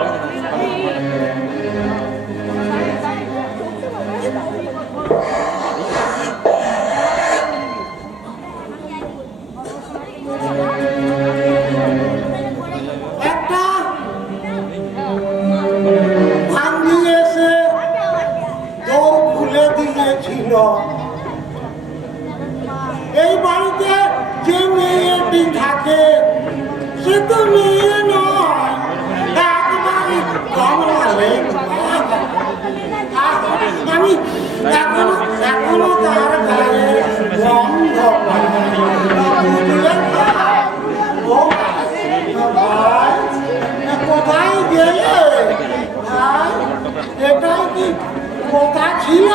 একটা ভাঙ্গি এসে দৌড় খুলে দিয়েছিল। এই বাড়িতে যে মেয়েটি থাকে সে তো মেয়ে নয়, এখনো তার গায়ে গন্ধ কোথায় গেলে? এটাই কি কথা ছিল?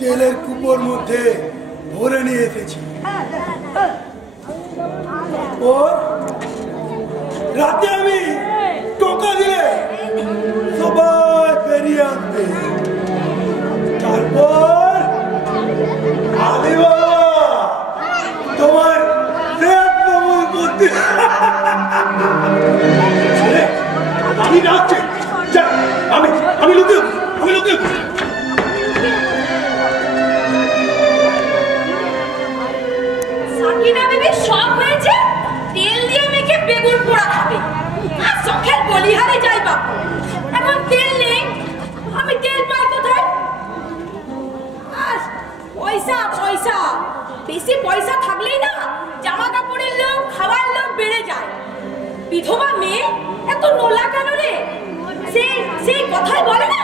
তেলের কুপোর মধ্যে ভরে নিয়ে এসেছি। রাতে আমি টোকা দিলে সবাই বেরিয়ে আসবে। তারপর আলী বাবা তোমার আমি ডাকছি, আমি লুকিয়ে সাকিনা বেবি শখ হয়েছে তেল দিয়ে মেখে বেগুন পোড়া খাবে। আর শখের বলিহারে যাই বাপু। এখন তেল নেই, আমি তেল পাই কোথায়? আর পয়সা পয়সা, বেশি পয়সা থাকলেই না জামা কাপড়ের লোক খাবার লোক বেড়ে যায়। বিধবা মেয়ে এত নোলা কেন রে? সেই কথাই বলে না,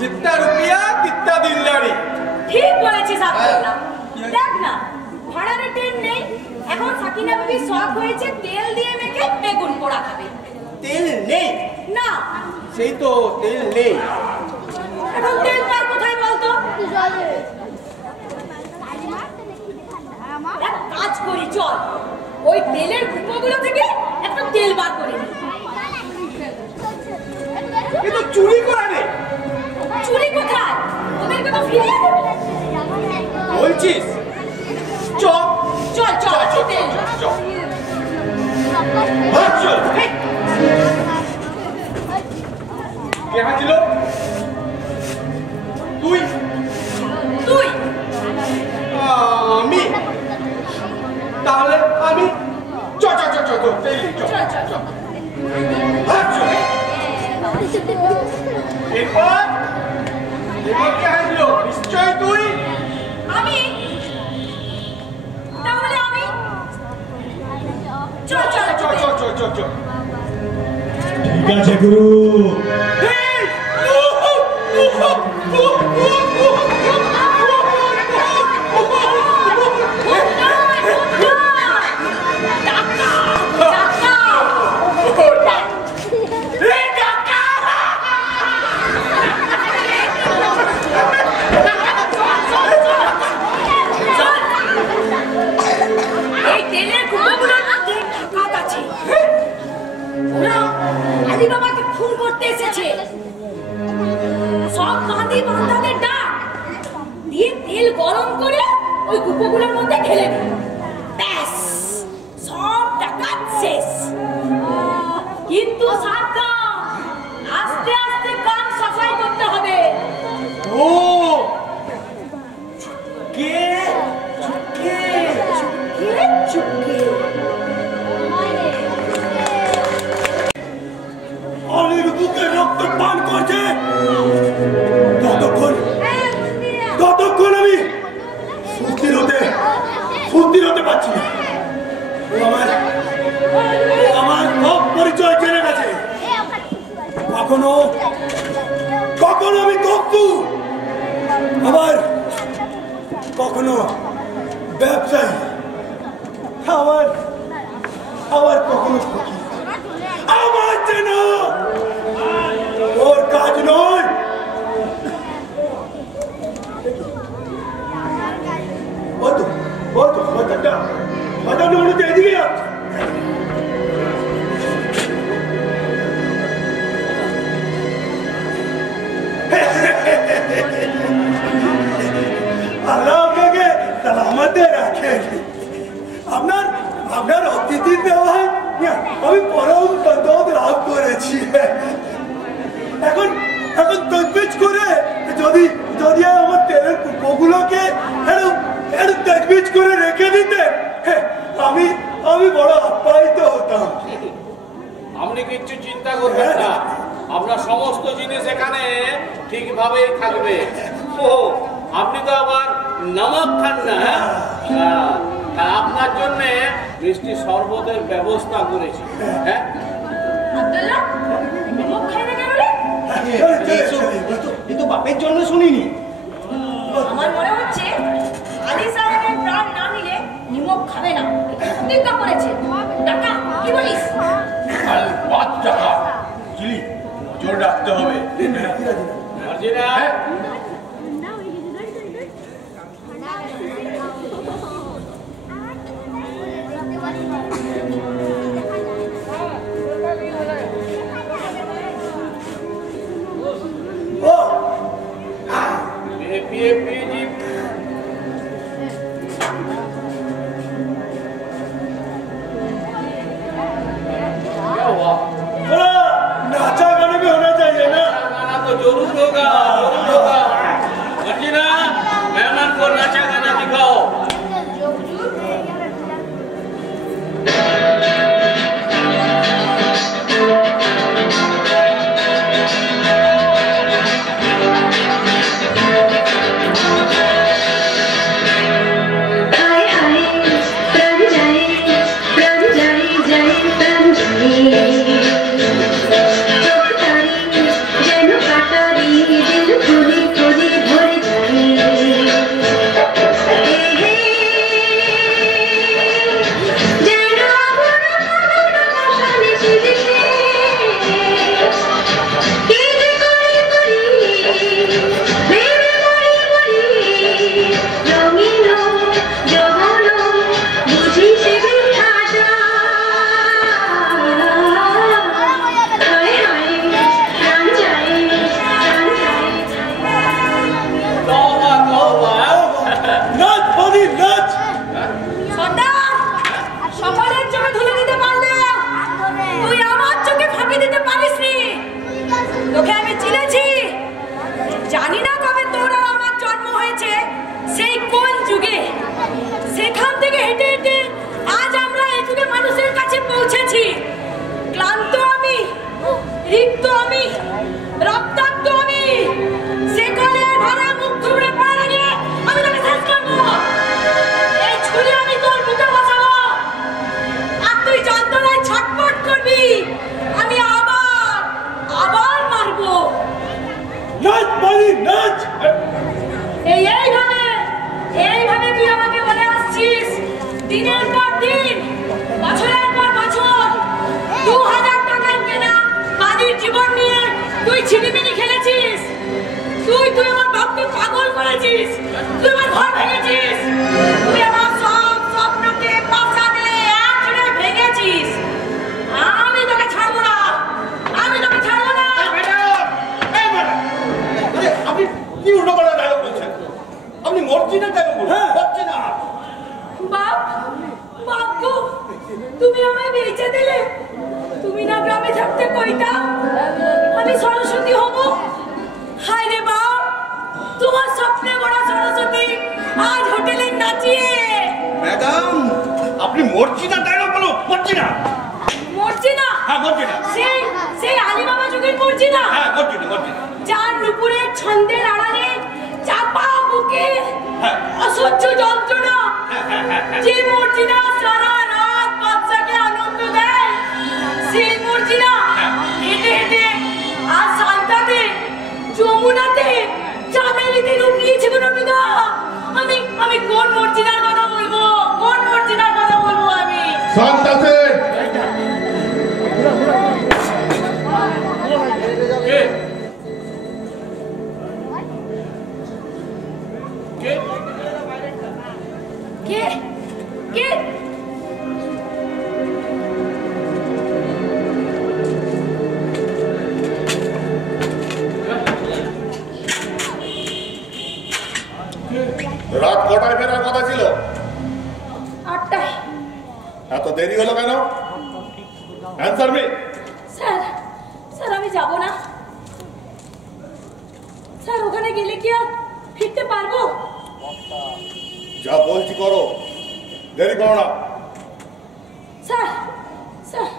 জিত্তা রুপিয়া তিত্তা দিল্লারি। ঠিক বলেছিস আব্দুল্লাহ। দেখ না ভাড়ারে ট্রেন নেই, এখন সাকিনা বেবি শখ হয়েছে তেল দিয়ে মেখে বেগুন পোড়া খাবে। তেল নেই না, সেই তো তেল নেই। এখন তেল পার কোথায় বলতো? এক কাজ করি, চল ওই তেলের কুপোগুলো থেকে একটা তেল বার করে নি। এ তো চুরি করা নেই। চুরি কোথায়? ওদেরকে তো ফিরিয়ে দেবো বলছিস? চল চল চল তেল চল। কে হাঁছিল? তুই? আমি? তাহলে আমি চল এরপর কে হাঁছিল? নিশ্চয় তুই। আমি? তাহলে আমি চল ঠিক আছে গুরু। আলী বাবাকে খুন করতে এসেছে। সব বান্ধাদের ডাক দিয়ে তেল গরম করে ওই কুপোগুলোর মধ্যে ঢেলে দিল। ব্যাস, সব টাকা শেষ। কিন্তু সাবধান, আস্তে আস্তে কান সাফাই করতে হবে। ও কে চুপকে অলির বুকে রক্ত পান করছে ততক্ষণ আমি সুস্থির হতে পারছি না। আমার সব পরিচয় জেনে গেছে। কখনো আমি কপ্পু, আবার কখনো ব্যবসায়ী, আবার কখনো ফকির। আমার যেন ওর কাজ নয়। এদিকে যাচ্ছে। আল্লাহ আপনাকে সালামতে রাখে। আপনার অতিথির ব্যবহার আমি পরম সন্তোষ লাভ করেছি। এখন তজবিজ করে যদি আমার তেলের কুপোগুলোকে একটু তেজবিজ করে রেখে দিতেন, আমি বড় আপ্যায়িত হতাম। আপনি কিচ্ছু চিন্তা করবেন না, আপনার সমস্ত জিনিস এখানে ঠিকভাবেই থাকবে। ও আপনি তো আবার নমক খান না? হ্যাঁ, আপনার জন্য মিষ্টি শরবতের ব্যবস্থা করেছি। হ্যাঁ আব্দুল্লাহ, নমক খাই না কেন রে? এ তো বাপের জন্য শুনিনি। আমার মনে হচ্ছে আলী সাহেবের প্রাণ না নিলে নিমক খাবে না, প্রতিজ্ঞা করেছে। টাকা কি বলিস? আর 5 টাকা চিলি জোর রাখতে হবে। মার্জিনা, नाचा गाना भी होना चाहिए ना? गाना तो जरूर होगा, जरूर होगा। मर्जिना, मेहमान को नाचा गाना दिखाओ। রাত কটায় ফেরার কথা ছিল? 8টায়। এত দেরি হলো কেন? Answer me. স্যার আমি যাব না। স্যার ওখানে গেলে কি আর ফিরতে পারবো? যা বলছি করো, দেরি করো না। Sir sir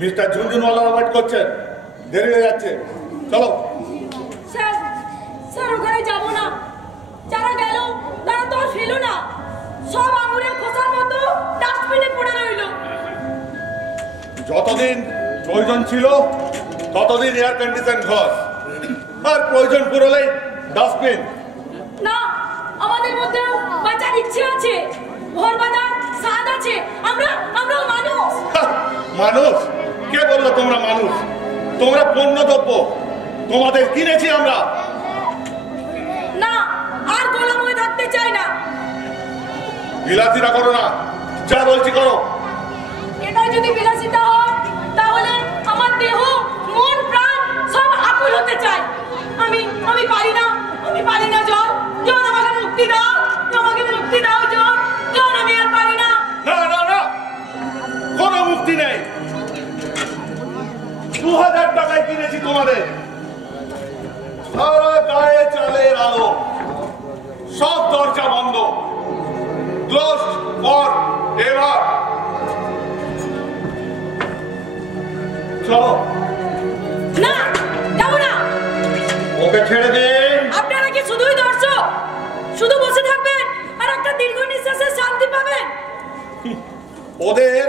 mister Jhunjhunwala wait করছেন, দেরি হয়ে যাচ্ছে, চলো। স্যার স্যার ওখানে যাবো না, যারা গেল তারা তো আর ফেলো না, সব আঙুরের খোসার মতো ডাস্টবিনে পড়ে রইল। যতদিন প্রয়োজন ছিল ততদিন এয়ার কন্ডিশন ঘর, আর প্রয়োজন পুরোলেই ডাস্টবিন। না, আমাদের মধ্যেও বাঁচার ইচ্ছে আছে, ঘর বাঁধার স্বাদ আছে, আমরাও মানুষ। মানুষ? কে বললো তোমরা মানুষ? তোমরা পণ্যদ্রব্য, তোমাদের কিনেছি আমরা। না, আর গোলাম হয়ে থাকতে চাই না। বিলাসিতা করো না, যা বলছি করো। এটাই যদি বিলাসিতা হয় তাহলে আমার দেহ মন প্রাণ সব আকুল হতে চায়। আমি পারি না, জন জন আমাকে মুক্তি দাও, আমাকে মুক্তি দাও জন জন, আমি আর পারি না। না না না, কোনো মুক্তি নেই। 2000 টাকায় কিনেছি তোমাদের, সারা গায়ে চালের আলো, সব দরজা বন্ধ, ক্লোজড ফর এভার। চলো। না, যাবো না। ওকে ছেড়ে দিন। আপনারা কি শুধুই দর্শক, শুধু বসে থাকবেন আর একটা দীর্ঘ নিঃশ্বাসের শান্তি পাবেন? ওদের